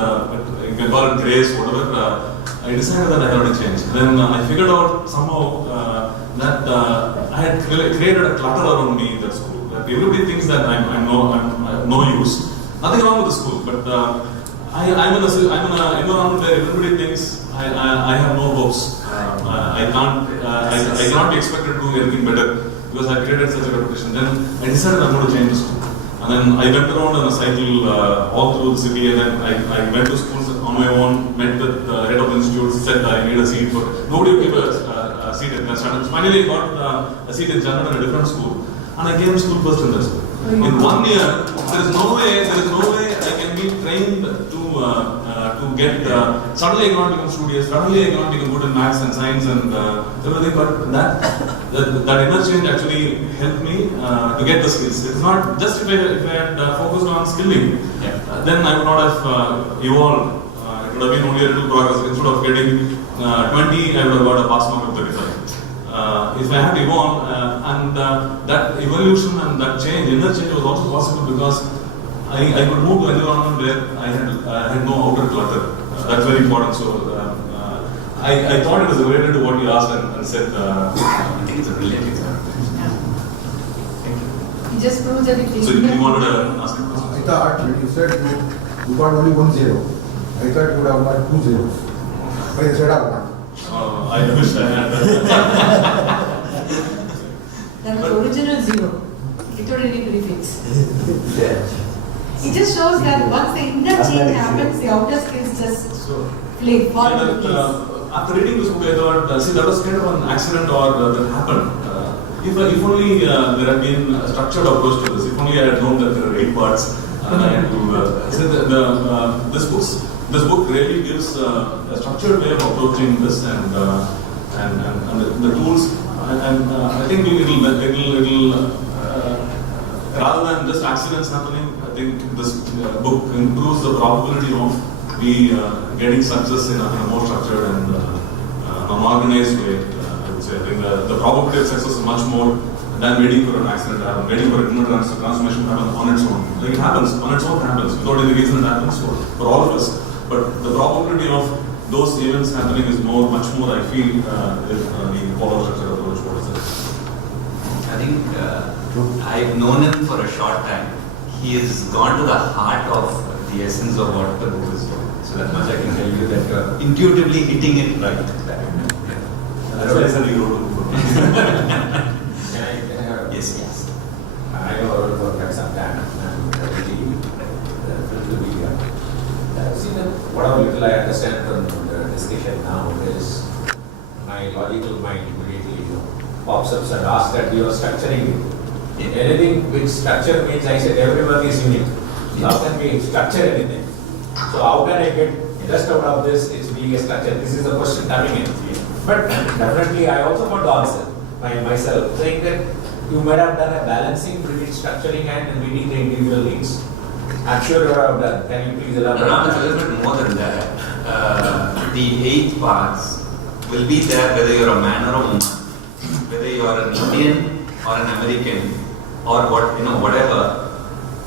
You can call it grace, whatever. I decided that I had to change. Then I figured out somehow that I had created a clutter around me in that school. That everybody thinks that I'm no use. Nothing wrong with the school, but I'm in an environment where everybody thinks I have no hopes. I cannot be expected to do anything better because I created such a reputation. Then I decided I'm going to change the school. And then I went around on a cycle all through the city, and then I went to schools on my own, met with the head of the institute, said I need a seat for nobody would give a seat at my standard. Finally I got a seat in January in a different school, and I came school first in that school. In 1 year, there is no way I can be trained to get. Suddenly I cannot become studious. Suddenly I cannot become good in maths and science and everything. But that inner change actually helped me to get the skills. It's not just if I had focused on skilling, then I would not have evolved. It would have been only a little progress. Instead of getting 20, I would have got a pass mark of 35. If I had evolved, and that evolution and that change, inner change was also possible because I could move to an environment where I had no outer clutter. That's very important. So I thought it was related to what you asked and said. I think it's a brilliant example. It just proves that it is. So you wanted to ask a question? I thought when you said you got only 1 0. I thought you would have got 2 zeros. But instead of 1. I wish I had. That was original 0. It already prefix. It just shows that once the inner change happens, the outer skills just fall into place. After reading this book, I thought, see, that was kind of an accident or that happened. If only there had been a structured approach to this, if only I had known that there are 8 parts. This book really gives a structured way of approaching this and the tools. I think it'll rather than just accidents happening, I think this book improves the probability of we getting success in a more structured and organized way. I would say I think the probability of success is much more than waiting for an accident to happen, waiting for an inner transformation to happen on its own. Like it happens, on its own happens, without any reason it happens for all of us. But the probability of those events happening is much more, I feel, if we follow structured approach. What is it? I think I've known him for a short time. He has gone to the heart of the essence of what the book is doing. So that much I can tell you that you're intuitively hitting it right. That's why I said you wrote the book. Yes. I know Arul for quite some time, and really thrilled to be here. See, whatever little I understand from the discussion now is my logical mind immediately pops up and asks that you are structuring it. Anything which structure means, I said everyone is unique. How can we structure anything? So how can I get just out of this, it's being a structure? This is the question coming in. But definitely I also want to answer myself, saying that you might have done a balancing between structuring and meeting the individual needs. I'm sure you have done. Can you please elaborate? No, it's a little bit more than that. The 8 parts will be there whether you're a man or a woman, whether you're an Indian or an American or whatever.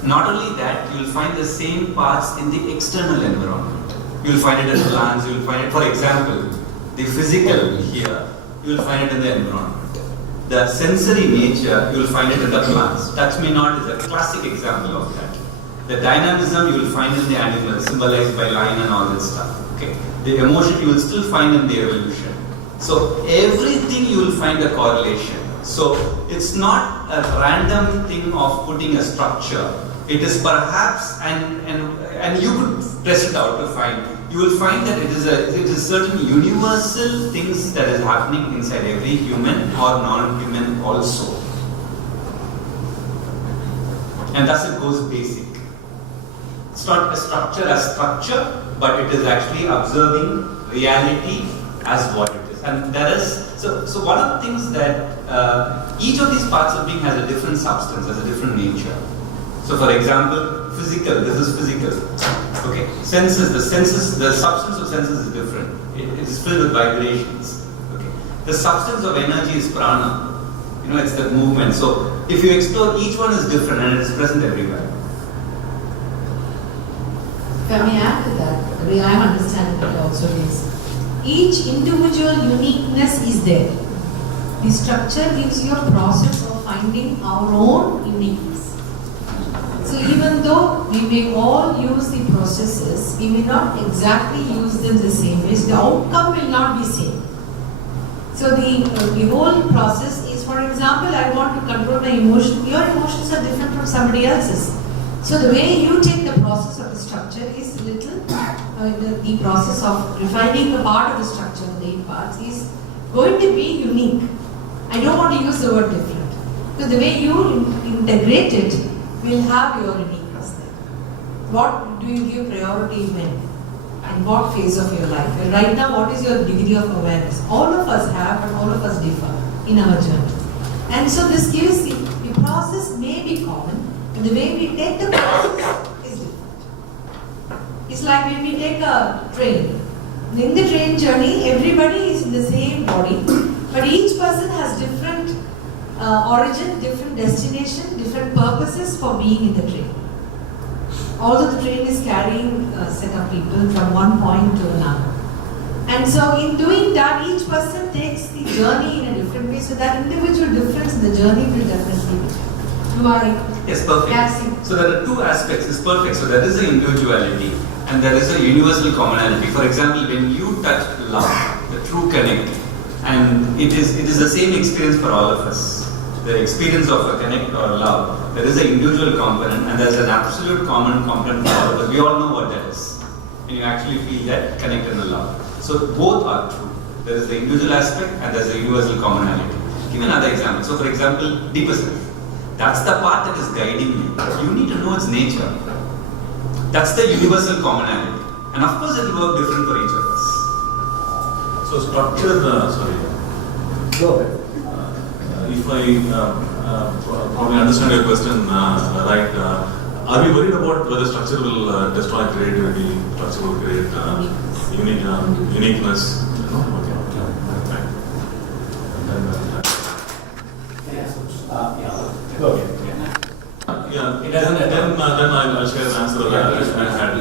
Not only that, you will find the same parts in the external environment. You will find it in plants, you will find it, for example, the physical here, you will find it in the environment. The sensory nature, you will find it in the plants. Touch me not is a classic example of that. The dynamism you will find in the animal, symbolized by line and all this stuff. Okay. The emotion you will still find in the evolution. So everything you will find a correlation. So it's not a random thing of putting a structure. It is perhaps, and you could test it out to find. You will find that it is certain universal things that is happening inside every human or non-human also. And thus it goes basic. It's not a structure as structure, but it is actually observing reality as what it is. And there is, so one of the things that each of these parts of being has a different substance, has a different nature. So for example, physical, this is physical. Okay, senses, the substance of senses is different. It is filled with vibrations. Okay, the substance of energy is prana. You know, it's the movement. So if you explore, each one is different and it is present everywhere. If I may add to that, the way I am understanding it also is, each individual uniqueness is there. The structure gives you a process of finding our own uniqueness. So even though we may all use the processes, we may not exactly use them the same way. So the outcome will not be same. So the whole process is, for example, I want to control my emotion. Your emotions are different from somebody else's. So the way you take the process of the structure is little, the process of refining the part of the structure, the 8 parts, is going to be unique. I don't want to use the word different. So the way you integrate it will have your uniqueness there. What do you give priority when? And what phase of your life? And right now, what is your degree of awareness? All of us have, but all of us differ in our journey. And so this gives the process may be common, but the way we take the process is different. It's like when we take a train. In the train journey, everybody is in the same body, but each person has different origin, different destination, different purposes for being in the train. Although the train is carrying a set of people from one point to another. And so in doing that, each person takes the journey in a different way, so that individual difference in the journey will definitely be. Yes, perfect. Yes. So there are two aspects. It's perfect. So there is an individuality and there is a universal commonality. For example, when you touch love, the true connect, and it is the same experience for all of us. The experience of a connect or love, there is an individual component and there is an absolute common component for all of us. We all know what that is. And you actually feel that connect and the love. So both are true. There is the individual aspect and there is the universal commonality. Give another example. So for example, deeper self. That's the part that is guiding you. You need to know its nature. That's the universal commonality. And of course it will work different for each of us. So structure, Go ahead. if I probably understand your question right, are we worried about whether structure will destroy creativity, structure will create uniqueness? No? Okay. Right. Yeah, It doesn't then I'll share an answer that I had.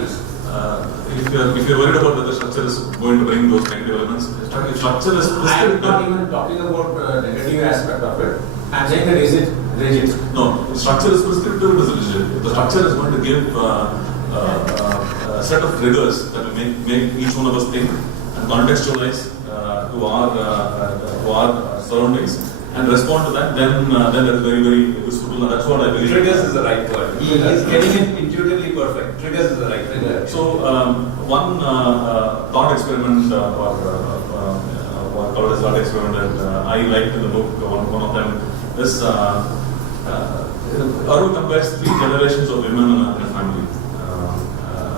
If you're worried about whether structure is going to bring those negative elements, if structure is I'm not even talking about the negative aspect of it. I'm saying that is it rigid? No, if structure is prescriptive, it is rigid. If the structure is going to give a set of triggers that will make each one of us think and contextualize to our surroundings and respond to that, then that is very, very useful. And that's what I believe. Triggers is the right word. He is getting it intuitively perfect. Triggers is the right trigger. So one thought experiment or called as thought experiment that I liked in the book, one of them is Arul compares 3 generations of women in a family.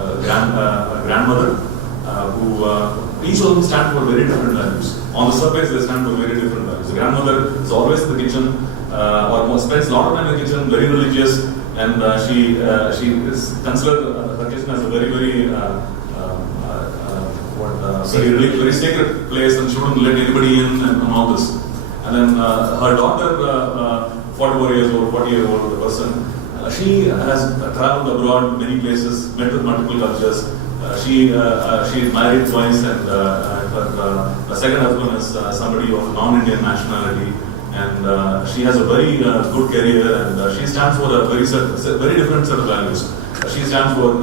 A grandmother who each of them stand for very different values. On the surface they stand for very different values. The grandmother is always in the kitchen or spends a lot of time in the kitchen, very religious, and she is considered her kitchen as a very, very very sacred place and shouldn't let anybody in and all this. And then her daughter, 44 years old, 40-year-old person, she has traveled abroad many places, met with multiple cultures. She married twice, and her second husband is somebody of non-Indian nationality, and she has a very good career, and she stands for a very different set of values. She stands for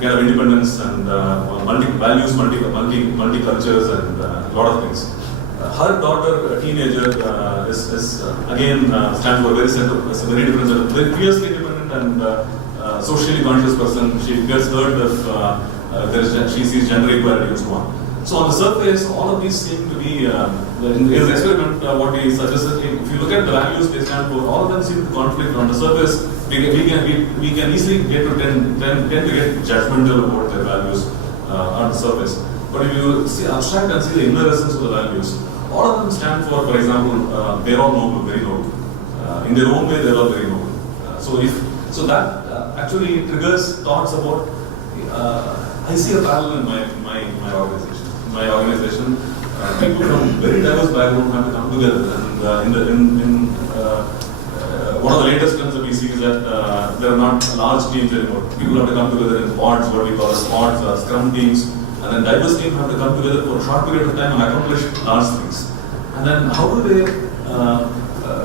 kind of independence and multi-values, multi-cultures, and a lot of things. Her daughter, a teenager, is again stands for a very different set of, very fiercely independent and socially conscious person. She gets hurt if she sees gender equality and so on. So on the surface, all of these seem to be, in his experiment, what he suggested, if you look at the values they stand for, all of them seem to conflict. On the surface, we can easily get to tend to get judgmental about their values on the surface. But if you see abstract and see the inner essence of the values, all of them stand for example, they're all noble, very noble. In their own way, they're all very noble. So that actually triggers thoughts about. I see a parallel in my organization. In my organization, people from very diverse backgrounds have to come together. And one of the latest trends that we see is that there are not large teams anymore. People have to come together in pods, what we call as pods or scrum teams. And then diverse teams have to come together for a short period of time and accomplish large things. And then how do they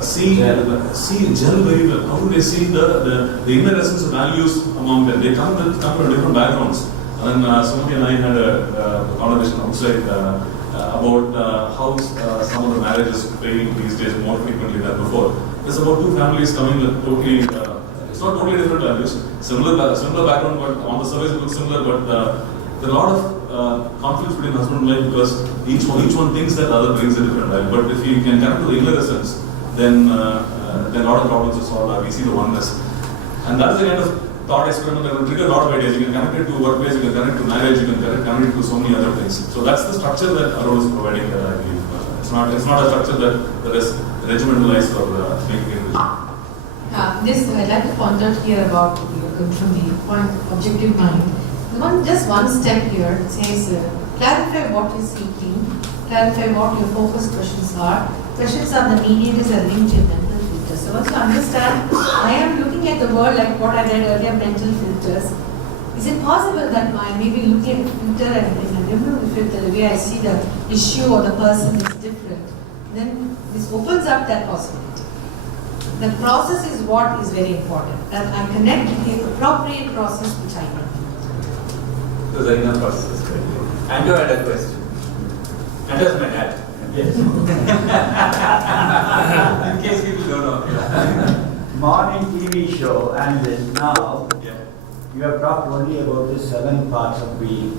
see gel very well? How do they see the inner essence of values among them? They come from different backgrounds. And then Sumathi and I had a conversation outside about how some of the marriages fail these days more frequently than before. It's about two families coming with totally, it's not totally different values, similar background, but on the surface it looks similar, but there are a lot of conflicts between husband and wife because each one thinks that the other brings a different value. But if you can connect to the inner essence, then a lot of problems are solved. We see the oneness. And that's the kind of thought experiment that will trigger a lot of ideas. You can connect it to workplace, you can connect it to marriage, you can connect it to so many other things. So that's the structure that Arul is providing, I believe. It's not a structure that is regimentalized or making it. This I'd like to point out here about from the point objective mind. Just one step here. It says clarify what you're seeking, clarify what your focus questions are. Questions are the mediators and linked to mental filters. So once you understand, I am looking at the world like what I read earlier, mental filters. Is it possible that I may be looking at a filter and remove the filter, the way I see the issue or the person is different? Then this opens up that possibility. The process is what is very important. That I connect with the appropriate process which I need. Those are enough processes. Andrew had a question. Andrew is my dad. Yes. In case people don't know. Morning TV show and now you have talked only about the 7 parts of being.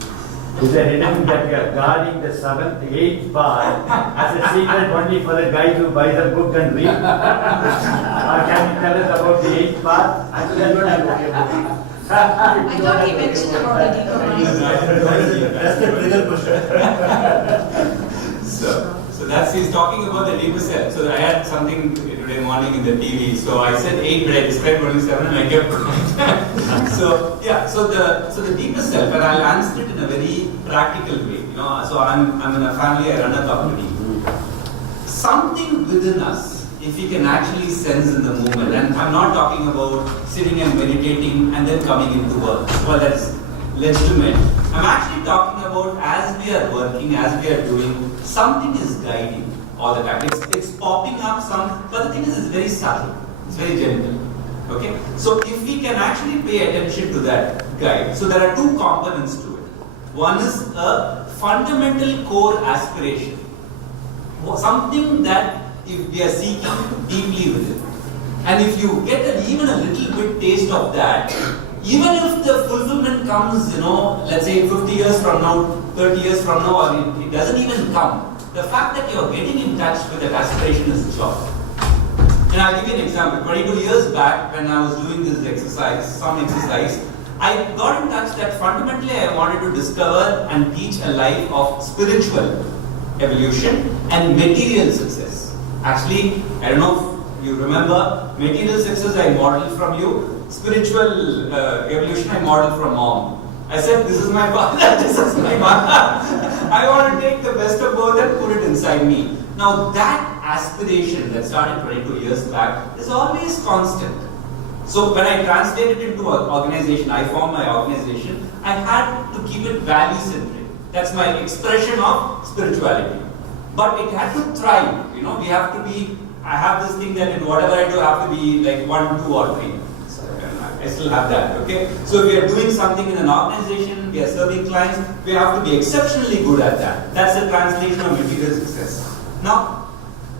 Is there anything that you are guarding the 7th, 8th part as a secret only for the guy who buys a book and read? Or can you tell us about the 8th part? I don't have book. I thought he mentioned about the deeper mind. That's the trigger question. So that's he's talking about the deeper self. So I had something today morning in the TV. So I said 8, but I described only 7, and I kept quiet. So the deeper self, and I'll answer it in a very practical way. You know, so I'm in a family, I run a company. Something within us, if we can actually sense in the moment, and I'm not talking about sitting and meditating and then coming into work. Well, that's legitimate. I'm actually talking about as we are working, as we are doing, something is guiding all the time. It's popping up but the thing is, it's very subtle. It's very gentle. Okay? So if we can actually pay attention to that guide, so there are 2 components to it. One is a fundamental core aspiration. Something that if we are seeking deeply within. And if you get even a little bit taste of that, even if the fulfillment comes, let's say 50 years from now, 30 years from now, or it doesn't even come, the fact that you're getting in touch with that aspiration is joy. And I'll give you an example. 22 years back, when I was doing this exercise, I got in touch that fundamentally I wanted to discover and teach a life of spiritual evolution and material success. Actually, I don't know if you remember, material success I modeled from you. Spiritual evolution I modeled from mom. I said, this is my father, this is my mother. I want to take the best of both and put it inside me. Now that aspiration that started 22 years back is always constant. So when I translated it into an organization, I formed my organization, I had to keep it value-centric. That's my expression of spirituality. But it had to thrive. We have to be, I have this thing that in whatever I do, I have to be like 1, 2 or 3. I still have that, okay? So if we are doing something in an organization, we are serving clients, we have to be exceptionally good at that. That's the translation of material success. Now,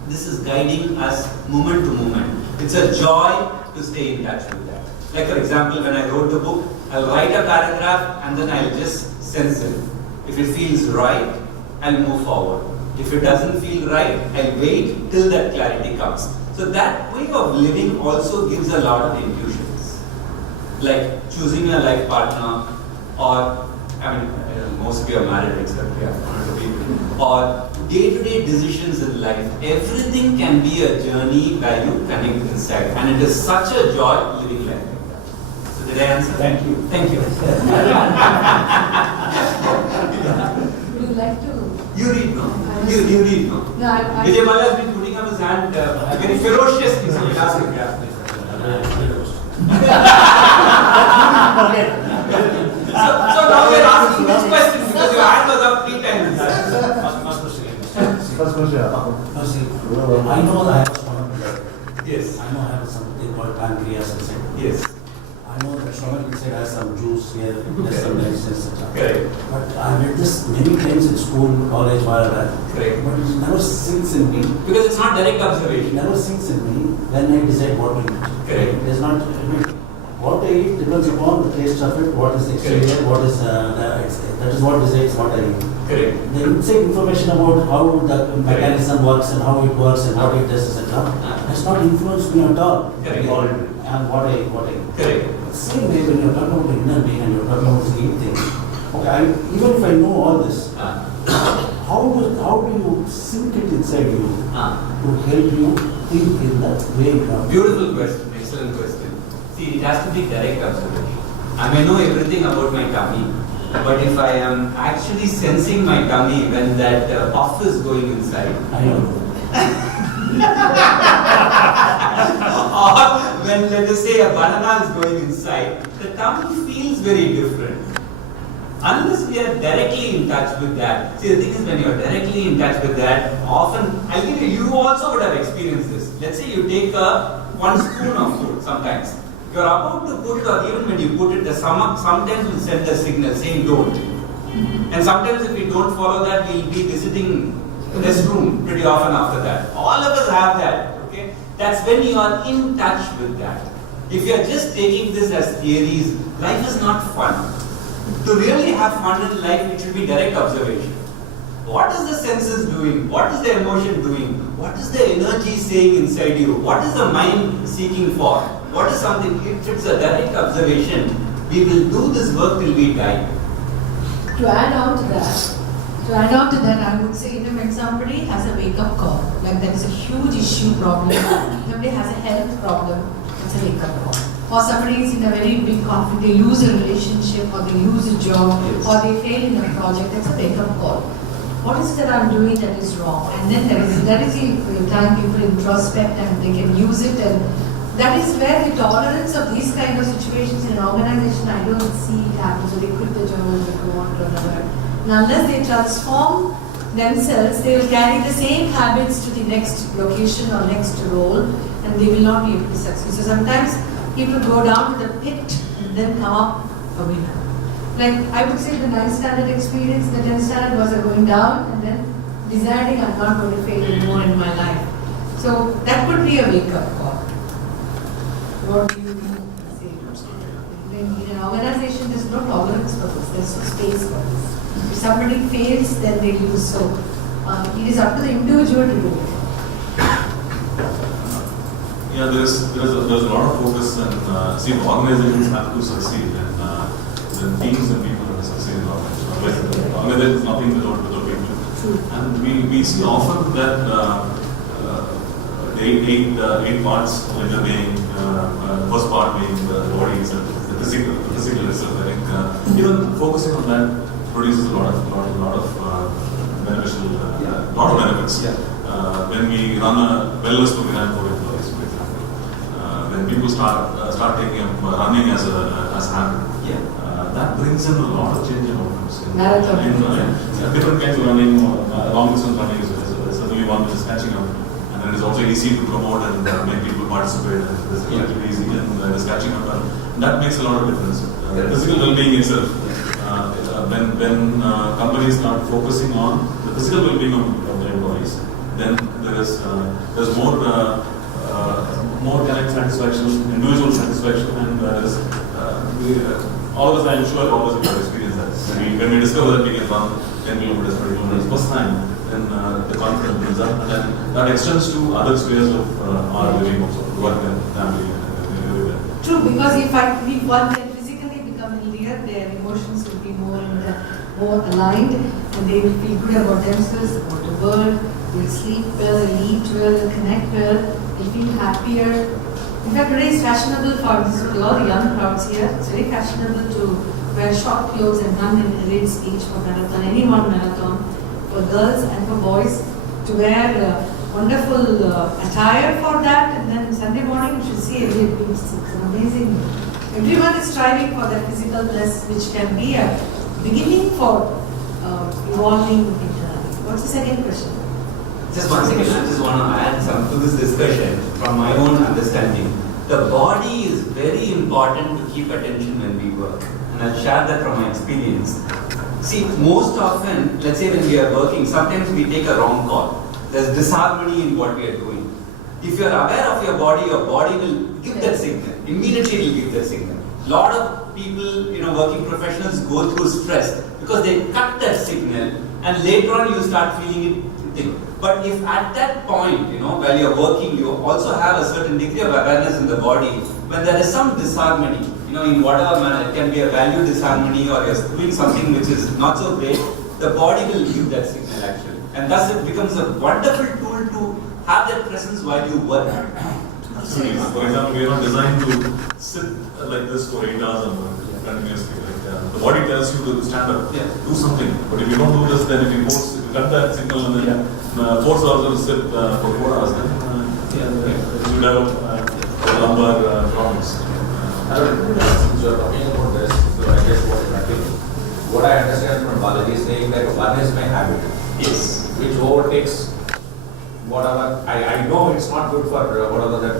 this is guiding us moment to moment. It's a joy to stay in touch with that. Like for example, when I wrote the book, I'll write a paragraph and then I'll just sense it. If it feels right, I'll move forward. If it doesn't feel right, I'll wait till that clarity comes. So that way of living also gives a lot of intuitions. Like choosing a life partner or I mean, most of you are married except one or two people, or day-to-day decisions in life, everything can be a journey where you connect inside, and it is such a joy living life like that. So did I answer? Thank you. Thank you. Would you like to? You read, no? You read, no? No, I Vijay Bala has been putting up his hand very ferociously, so you'll ask him. So now we are asking which question, because your hand was up 3 times. First question. I know that I have stomach blood. Yes. I know I have something called pancreas inside. Yes. I know that stomach inside has some juice here, there's some medicine, etc. Correct. But I read this many times in school, college, whatever. Correct. But it never sinks in me. Because it's not direct It observation. never sinks in me when I decide what to eat. Correct. It is not. I mean, what I eat depends upon the taste of it, what is the exterior, what is that is what decides what I eat. Correct. The inside information about how the mechanism works and how it works and what it does, etc., has not influenced me at all. Correct. And what I eat. Correct. Same way when you're talking about the inner being and you're talking about the eight things. Okay, even if I know all this, how do you sink it inside you to help you think in the way you are? Beautiful question, excellent question. See, it has to be direct observation. I may know everything about my tummy, but if I am actually sensing my tummy when that puff is going inside, I know. or when, let us say, a banana is going inside, the tummy feels very different. Unless we are directly in touch with that. See, the thing is, when you are directly in touch with that, often, I'll give you also would have experienced this. Let's say you take 1 spoon of food sometimes. You're about to put it, or even when you put it, the stomach sometimes will send a signal saying don't. And sometimes if we don't follow that, we'll be visiting the restroom pretty often after that. All of us have that. Okay? That's when you are in touch with that. If you are just taking this as theories, life is not fun. To really have fun in life, it should be direct observation. What is the senses doing? What is the emotion doing? What is the energy saying inside you? What is the mind seeking for? What is something? If it's a direct observation, we will do this work till we die. To add on to that, I would say that when somebody has a wake-up call, like there is a huge issue problem, somebody has a health problem, it's a wake-up call. Or somebody is in a very big conflict, they lose a relationship, or they lose a job, or they fail in a project, that's a wake-up call. What is it that I'm doing that is wrong? And then that is the time people introspect and they can use it, and that is where the tolerance of these kind of situations in an organization, I don't see it happen. So they quit the job and they go on to another. And unless they transform themselves, they will carry the same habits to the next location or next role, and they will not be able to succeed. So sometimes people go down to the pit and then come up a winner. Like I would say the 9th standard experience, the 10th standard was a going down and then deciding I'm not going to fail anymore in my life. So that could be a wake-up call. What do you say? In an organization, there's no tolerance for this, there's no space for this. If somebody fails, then they lose. So it is up to the individual to do it. Yeah, there's a lot of focus and see, organizations have to succeed and the teams and people have to succeed in organizations. Organization is nothing without people. True. And we see often that the eight parts of inner being, first part being the body itself, the physical itself. I think even focusing on that produces a lot of beneficial, lot of benefits. Yeah. When we run a wellness program for employees, for example, when people start taking up running as a habit, that brings in a lot of change in outcomes. Marathon. Different kinds of running, long distance running is certainly one which is catching up, and it is also easy to promote and make people participate. And it is relatively easy and it is catching up, and that makes a lot of difference. Physical well-being itself. When companies start focusing on the physical well-being of their employees, then there's more connect satisfaction, individual satisfaction, and all of us, I'm sure all of us have experienced that. When we discover that we can run 10 kilometers, 20 kilometers first time, then the confidence builds up, and then that extends to other spheres of our living, also work and family and everywhere. True, because if one can physically become healthier, their emotions will be more in the more aligned, and they will feel good about themselves, about the world. They'll sleep well, they'll eat well, they'll connect well, they'll feel happier. In fact, today is fashionable for this with all the young crowds here. It's very fashionable to wear short clothes and run in elite speech for marathon, any one marathon, for girls and for boys to wear wonderful attire for that, and then Sunday morning you should see it's amazing. Everyone is striving for that physical plus, which can be a beginning for evolving internally. What's the second question? Just one second, I just want to add some to this discussion from my own understanding. The body is very important to keep attention when we work, and I'll share that from my experience. See, most often, let's say when we are working, sometimes we take a wrong call. There's disharmony in what we are doing. If you are aware of your body will give that signal. Immediately it will give that signal. A lot of people, working professionals go through stress because they cut that signal, and later on you start feeling it. But if at that point, while you're working, you also have a certain degree of awareness in the body, when there is some disharmony, in whatever manner, it can be a value disharmony or you're doing something which is not so great, the body will give that signal actually. And thus it becomes a wonderful tool to have that presence while you work. For example, we are not designed to sit like this for 8 hours and work continuously. The body tells you to stand up, do something. But if you don't do this, then if you cut that signal and then force ourselves to sit for 4 hours, then you develop lumbar problems. Since you are talking about this, so I guess what I understand from Balaji is saying that one is my habit. Yes. Which overtakes whatever. I know it's not good for whatever that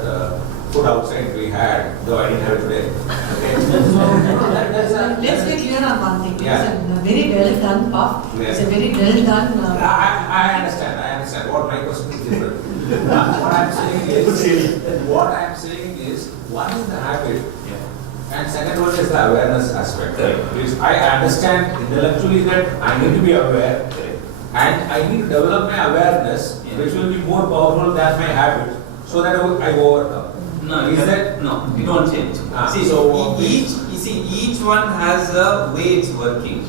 food outside we had, though I didn't have it today. Okay. Let's be clear on one thing. Yeah. It's a very well done puff. Yeah. It's a very well done. I understand. What my question is different. What I am saying is, one is the habit, and second one is the awareness aspect. Right. I understand intellectually that I need to be aware. And I need to develop my awareness, which will be more powerful than my habit, so that I overcome. No, you don't change. Each one has a way it's working.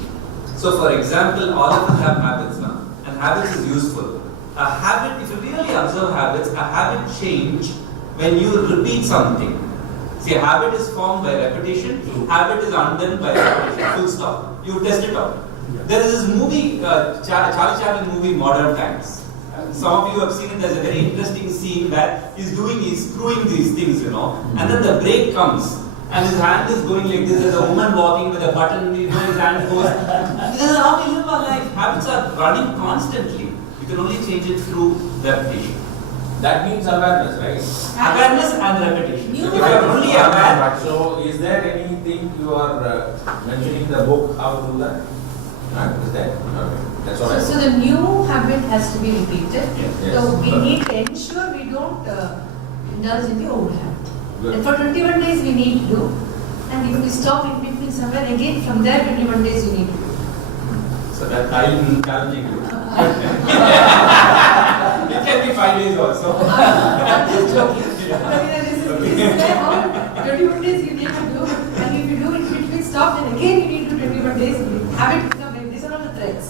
So for example, all of us have habits now, and habits is useful. A habit, if you really observe habits, a habit change when you repeat something. See, a habit is formed by repetition, habit is undone by repetition, full stop. You test it out. There is this movie, Charlie Chaplin movie, Modern Times. Some of you have seen it. There's a very interesting scene where he's screwing these things, and then the break comes, and his hand is going like this. There's a woman walking with a button, his hand goes. This is how we live our life. Habits are running constantly. You can only change it through repetition. That means awareness, right? Awareness and repetition. New If you are only aware. So, is there anything you are mentioning in the book how to do that? Is that? Okay. That's what So the new habit has to be repeated. Yes. So we need to ensure we don't indulge in the old habit. Good. And for 21 days we need to do. And if we stop in between somewhere, again from there 21 days you need to do. So that I'm challenging you. It can be 5 days also. I'm just joking. This is where all 21 days you need to do. And if you do in between stop, then again you need to do 21 days. Habit become, these are all the threads.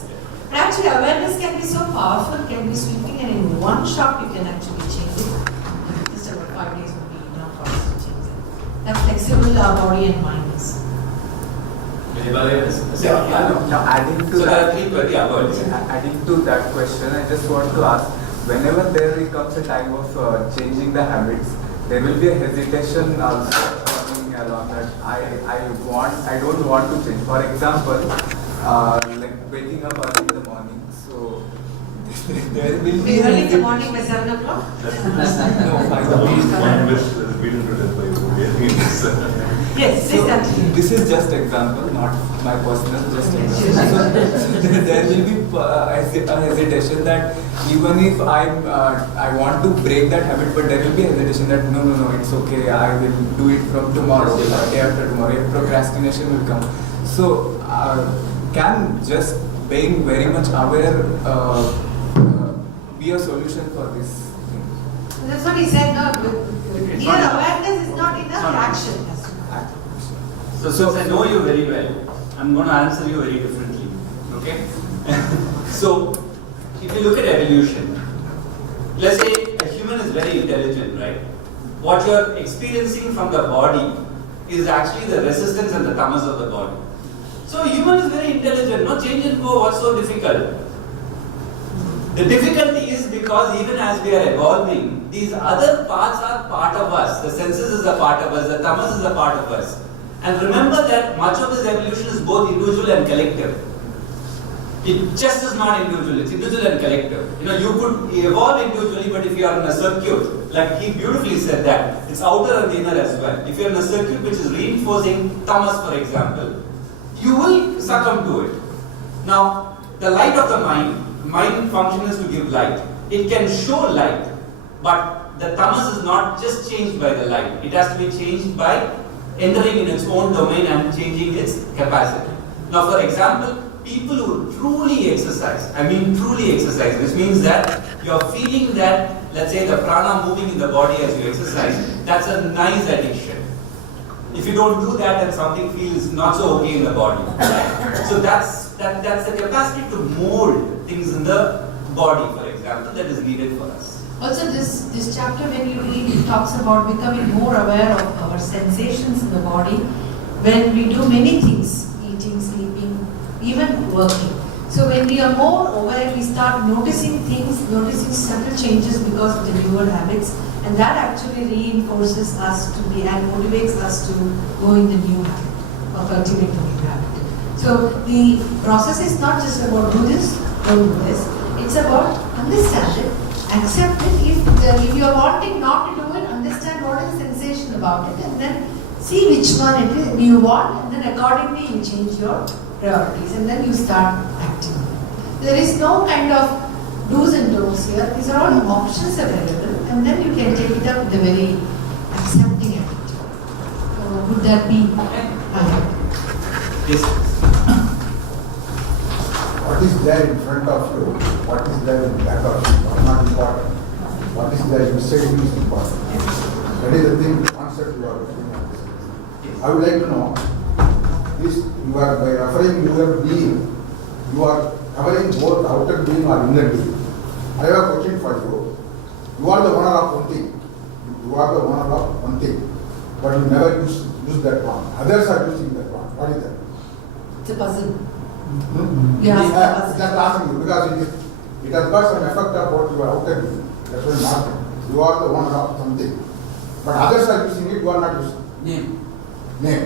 But actually awareness can be so powerful, can be sweeping, and in one shot you can actually change it. Just about 5 days would be enough for us to change it. That's flexible our body and mind is. Anybody else? Now adding to So there that, are 3 per day. adding to that question, I just want to ask, whenever there comes a time of changing the habits, there will be a hesitation also coming along that I don't want to change. For example, like waking up early in the morning. So there will be. Be early in the morning by 7 o'clock? No, by the One wish is beaten to death by food. Yes, So, exactly. this is just example, not my personal, just example. So, there will be a hesitation that even if I want to break that habit, but there will be a hesitation that no, it's okay, I will do it from tomorrow, day after tomorrow, procrastination will come. So, can just being very much aware be a solution for this thing? That's what he said, no, here awareness is not enough, action has to be. So since I know you very well, I'm going to answer you very differently. Okay? So, if you look at evolution, let's say a human is very intelligent, right? What you're experiencing from the body is actually the resistance and the tamas of the body. So, human is very intelligent, no change and go, what's so difficult? The difficulty is because even as we are evolving, these other parts are part of us. The senses is a part of us, the tamas is a part of us. And remember that much of this evolution is both individual and collective. It just is not individual, it's individual and collective. You know, you could evolve individually, but if you are in a circuit, like he beautifully said that, it's outer and inner as well. If you are in a circuit which is reinforcing tamas, for example, you will succumb to it. Now, the light of the mind function is to give light. It can show light, but the tamas is not just changed by the light. It has to be changed by entering in its own domain and changing its capacity. Now, for example, people who truly exercise, which means that you're feeling that, let's say, the prana moving in the body as you exercise, that's a nice addiction. If you don't do that, then something feels not so okay in the body. So that's the capacity to mold things in the body, for example, that is needed for us. Also, this chapter, when you read, it talks about becoming more aware of our sensations in the body when we do many things, eating, sleeping, even working. So when we are more aware, we start noticing things, noticing subtle changes because of the newer habits, and that actually reinforces us to be and motivates us to go in the new habit or cultivate the new habit. So the process is not just about do this, don't do this. It's about understand it, accept it. If you are wanting not to do it, understand what is the sensation about it, and then see which one it is you want, and then accordingly you change your priorities, and then you start acting. There is no kind of do's and don'ts here. These are all options available, and then you can take it up with a very accepting attitude. So would that be? Yes. What is there in front of you, what is there in back of you, are not important. What is there beside you is important. That is the thing, the concept you are looking at. I would like to know, is you are, by referring your being, you are covering both outer being or inner being. I have a question for you. You are the owner of one thing. You are the owner of one thing. But you never use that one. Others are using that one. What is that? It's a puzzle. Just asking you, because it has got some effect about your outer being. That's why I'm asking. You are the owner of something. But others are using it, you are not using it. Name.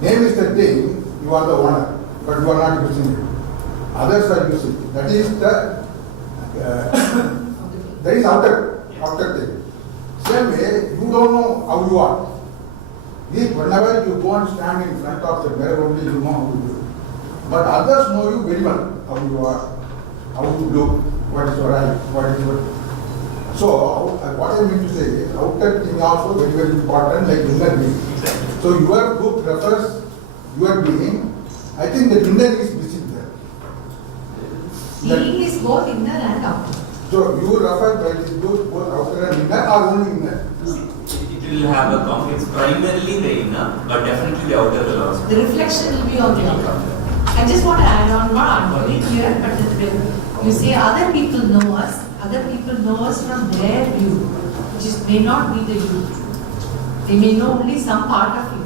Name is the thing, you are the owner, but you are not using it. Others are using it. That is the that is outer thing. Same way, you don't know how you are. Whenever you go and stand in front of the mirror, only you know how you do. But others know you very well, how you are, how you look, what is your eye, what is your... So, what I mean to say is, outer thing also very, very important, like inner being. Exactly. So, your book refers your being. I think the inner is missing there. Being is both inner and outer. So, you refer by this book both outer and inner or only inner? It will have a complex, primarily the inner, but definitely the outer will also. The reflection will be on the outer. I just want to add on, not arguing here, but you say other people know us from their view, which may not be the you. They may know only some part of you.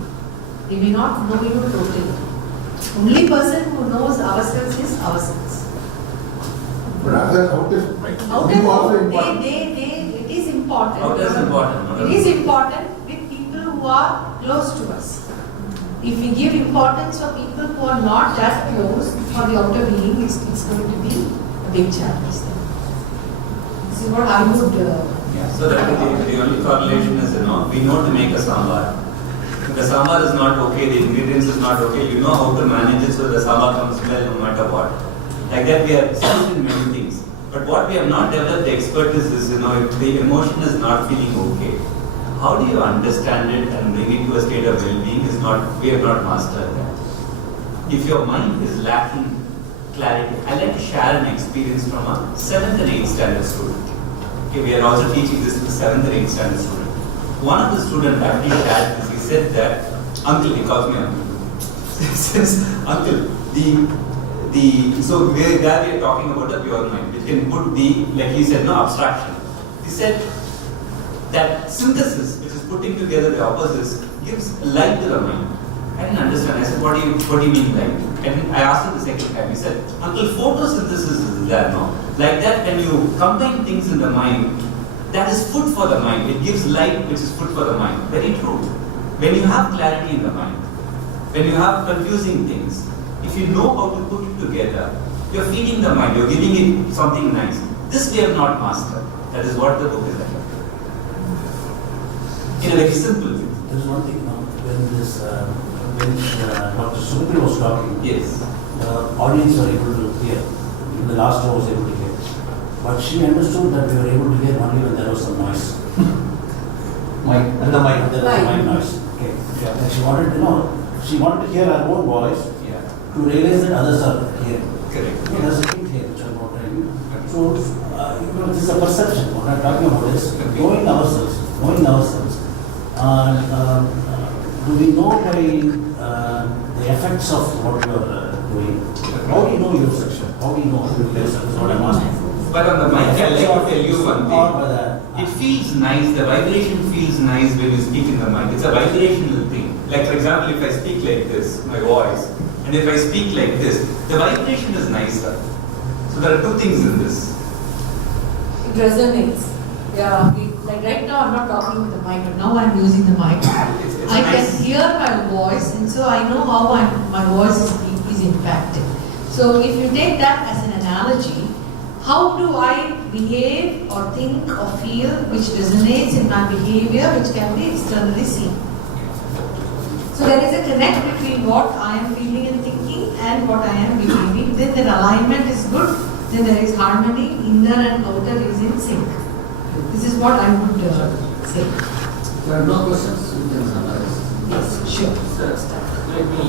They may not know you totally. Only person who knows ourselves is ourselves. But others, outer is also important. It is important. Outer is important. It is important with people who are close to us. If we give importance for people who are not that close for the outer being, it's going to be a big challenge. This is what I would. So that the only correlation is, we know to make a sambar. If the sambar is not okay, the ingredients is not okay, you know how to manage it so the sambar comes well no matter what. Like that we are skilled in many things. But what we have not developed the expertise is, if the emotion is not feeling okay, how do you understand it and bring it to a state of well-being is not, we have not mastered that. If your mind is lacking clarity, I'd like to share an experience from a 7th and 8th standard student. Okay, we are also teaching this to the 7th and 8th standard student. One of the students actually shared this. He said that, uncle, he calls me uncle. He says, uncle, so there we are talking about the pure mind. It can put the, like he said, no abstraction. He said that synthesis, which is putting together the opposites, gives light to the mind. I didn't understand. I said, what do you mean light? And I asked him the second time. He said, until photosynthesis is there, no? Like that, when you combine things in the mind, that is food for the mind. It gives light, which is food for the mind. Very true. When you have clarity in the mind, when you have confusing things, if you know how to put it together, you're feeding the mind, you're giving it something nice. This we have not mastered. That is what the book is about. In a very simple way. There is one thing now, when Dr. Sumathi was talking, Yes. the audience were able to hear. Even the last row was able to hear. But she understood that we were able to hear only when there was some noise. And the mic. There was mic noise. Okay. Yeah. And she wanted to know, she wanted to hear her own voice Yeah. to realize that others are hearing. Correct. There's a thing here which I'm not telling you. So, this is a perception. What I'm talking about is knowing ourselves. Do we know by the effects of what you are doing? How do you know yourself? How do you know yourself is what I'm asking for. But on the mic, I'd like to tell you one Or by thing. It feels nice, the vibration feels nice when you speak in the mic. It's a vibrational thing. Like for example, if I speak like this, my voice, and if I speak like this, the vibration is nicer. So there are two things in this. It resonates. Yeah, like right now I'm not talking with the mic, but now I'm using the mic. It's I nice. can hear my voice, and so I know how my voice is impacted. So if you take that as an analogy, how do I behave or think or feel which resonates in my behavior, which can be externally seen? So there is a connect between what I am feeling and thinking and what I am behaving. Then the alignment is good. Then there is harmony. Inner and outer is in sync. This is what I would say. There are no questions, you can summarize. Yes, sure. Let me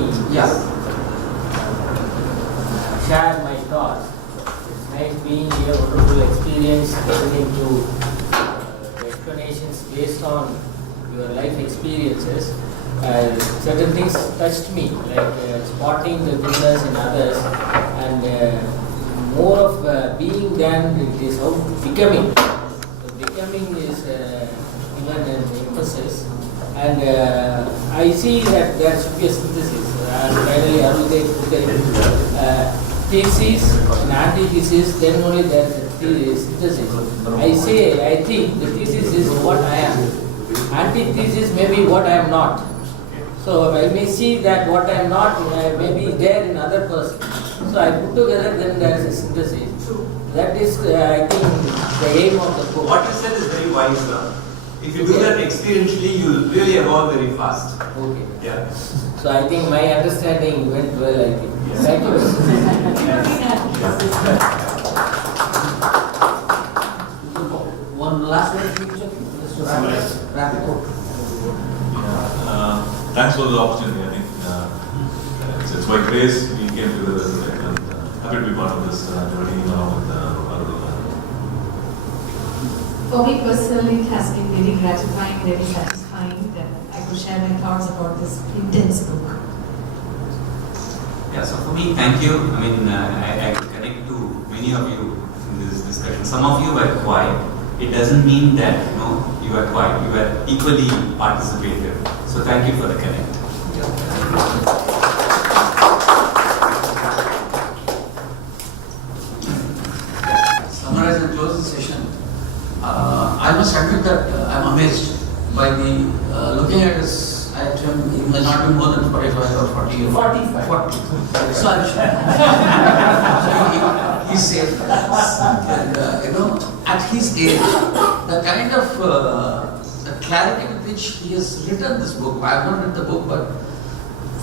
share my thoughts. It's nice being here, wonderful experience, listening to explanations based on your life experiences. Certain things touched me, like spotting the goodness in others, and more of being than it is how becoming. So becoming is given an emphasis, and I see that there should be a synthesis. And finally, Arul Dev put it, thesis and antithesis, then only there is a synthesis. I think the thesis is what I am. Antithesis may be what I am not. So I may see that what I am not may be there in other person. So I put together, then there is a synthesis. That is, I think, the aim of the book. What you said is very wise, sir. If you do that experientially, you will really evolve very fast. Okay. Yeah. So I think my understanding went well, I think. Yes. Thank you. One last one, just to wrap it up. Thanks for the opportunity. I think it's by grace we came together today, and happy to be part of this journey along with Arul. For me personally, it has been very gratifying, very satisfying that I could share my thoughts about this intense book. Yeah, so for me, thank you. I mean, I connect to many of you in this discussion. Some of you were quiet. It doesn't mean that you were quiet. You were equally participative. So thank you for the connect. Summarize and close the session. I must admit that I'm amazed by the looking at his. Actually, he may not be more than 45 or 40 or 45. 40. So I'm sure. So he's safe. And at his age, the kind of the clarity with which he has written this book. I have not read the book, but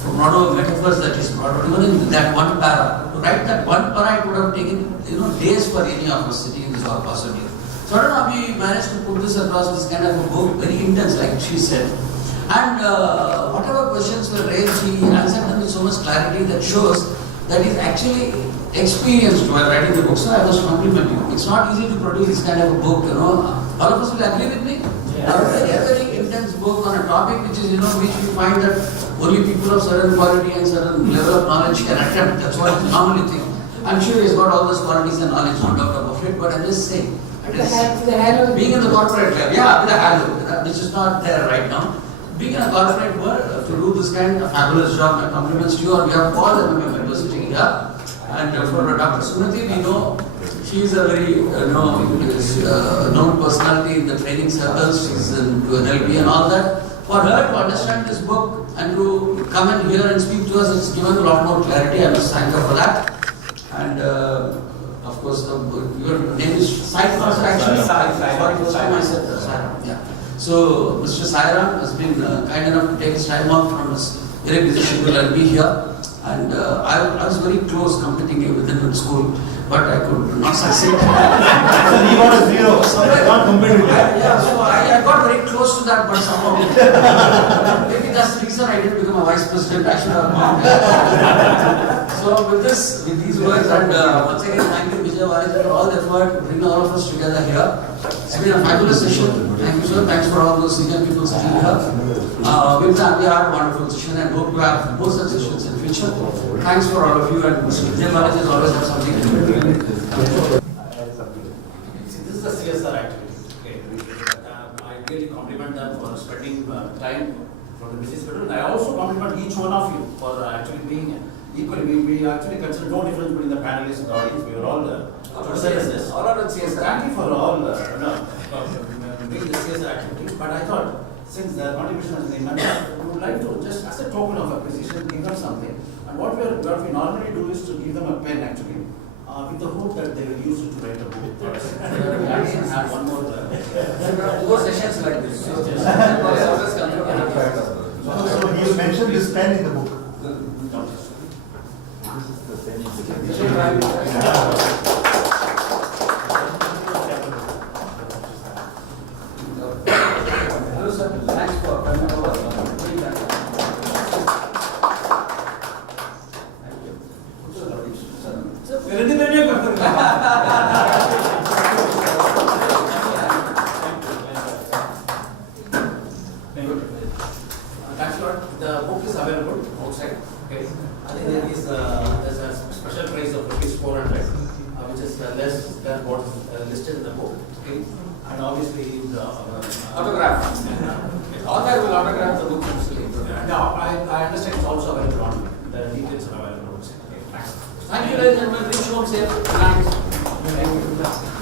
from not all metaphors that is brought out, even in that one para, to write that one para, it would have taken days for any of us sitting in this hall possibly. So I don't know how we managed to put this across, this kind of a book, very intense, like she said. And whatever questions were raised, he answered them with so much clarity that shows that he's actually experienced while writing the book. So I must compliment you. It's not easy to produce this kind of a book, All of us will agree with me? Yes. A very intense book on a topic which is, which we find that only people of certain quality and certain level of knowledge can attempt. That's what we normally think. I'm sure he's got all those qualities and knowledge, no doubt about it, but I'm just saying, being in the corporate life, yeah, with a halo, which is not there right now. Being in a corporate world, to do this kind of fabulous job, my compliments to you, and we have all the MMA members sitting here. And for Dr. Sumathi, we know she is a very known personality in the training circles, she's into NLP and all that. For her to understand this book and to come and hear and speak to us, it's given a lot more clarity. I must thank her for that. And of course, your name is Sairam, actually. Sorry, first time I said Sairam. Yeah. So, Mr. Sairam has been kind enough to take his time off from his very busy schedule and be here. And I was very close competing with him in school, but I could not succeed. So he got a 0, so I can't compete with that. Yeah, so I got very close to that, but somehow maybe that's the reason I didn't become a vice president. I should have gone. So with these words, and once again, thank you, Vijay Varaj, for all the effort to bring all of us together here. It's been a fabulous session. Thank you, sir. Thanks for all those senior people sitting here. We had a wonderful session and hope to have more such sessions in future. Thanks for all of you, and Mr. Vijay Varaj has always have something to do. See, this is a CSR activity. Okay. I really compliment them for spending time from the busy schedule. And I also compliment each one of you for actually being equally. We actually consider no difference between the panelists and the audience. We were all CSR. All are on CSR. Thank you for all doing the CSR activity. But I thought, since their contribution has been immense, we would like to just, as a token of appreciation, give them something. And what we normally do is to give them a pen actually, with the hope that they will use it to write a book. We actually have one more. More sessions like this. So you mentioned this pen in the book. Hello, sir. Thanks for coming over. Thanks a lot. The book is available outside. Okay. I think there's a special price of ₹400, which is less than what is listed in the book. Okay. And obviously the Autograph. Author will autograph the book actually. Now I understand it's also available online. The details are available outside. Okay. Thanks. Thank you, ladies and gentlemen. Reach home safe. Thanks.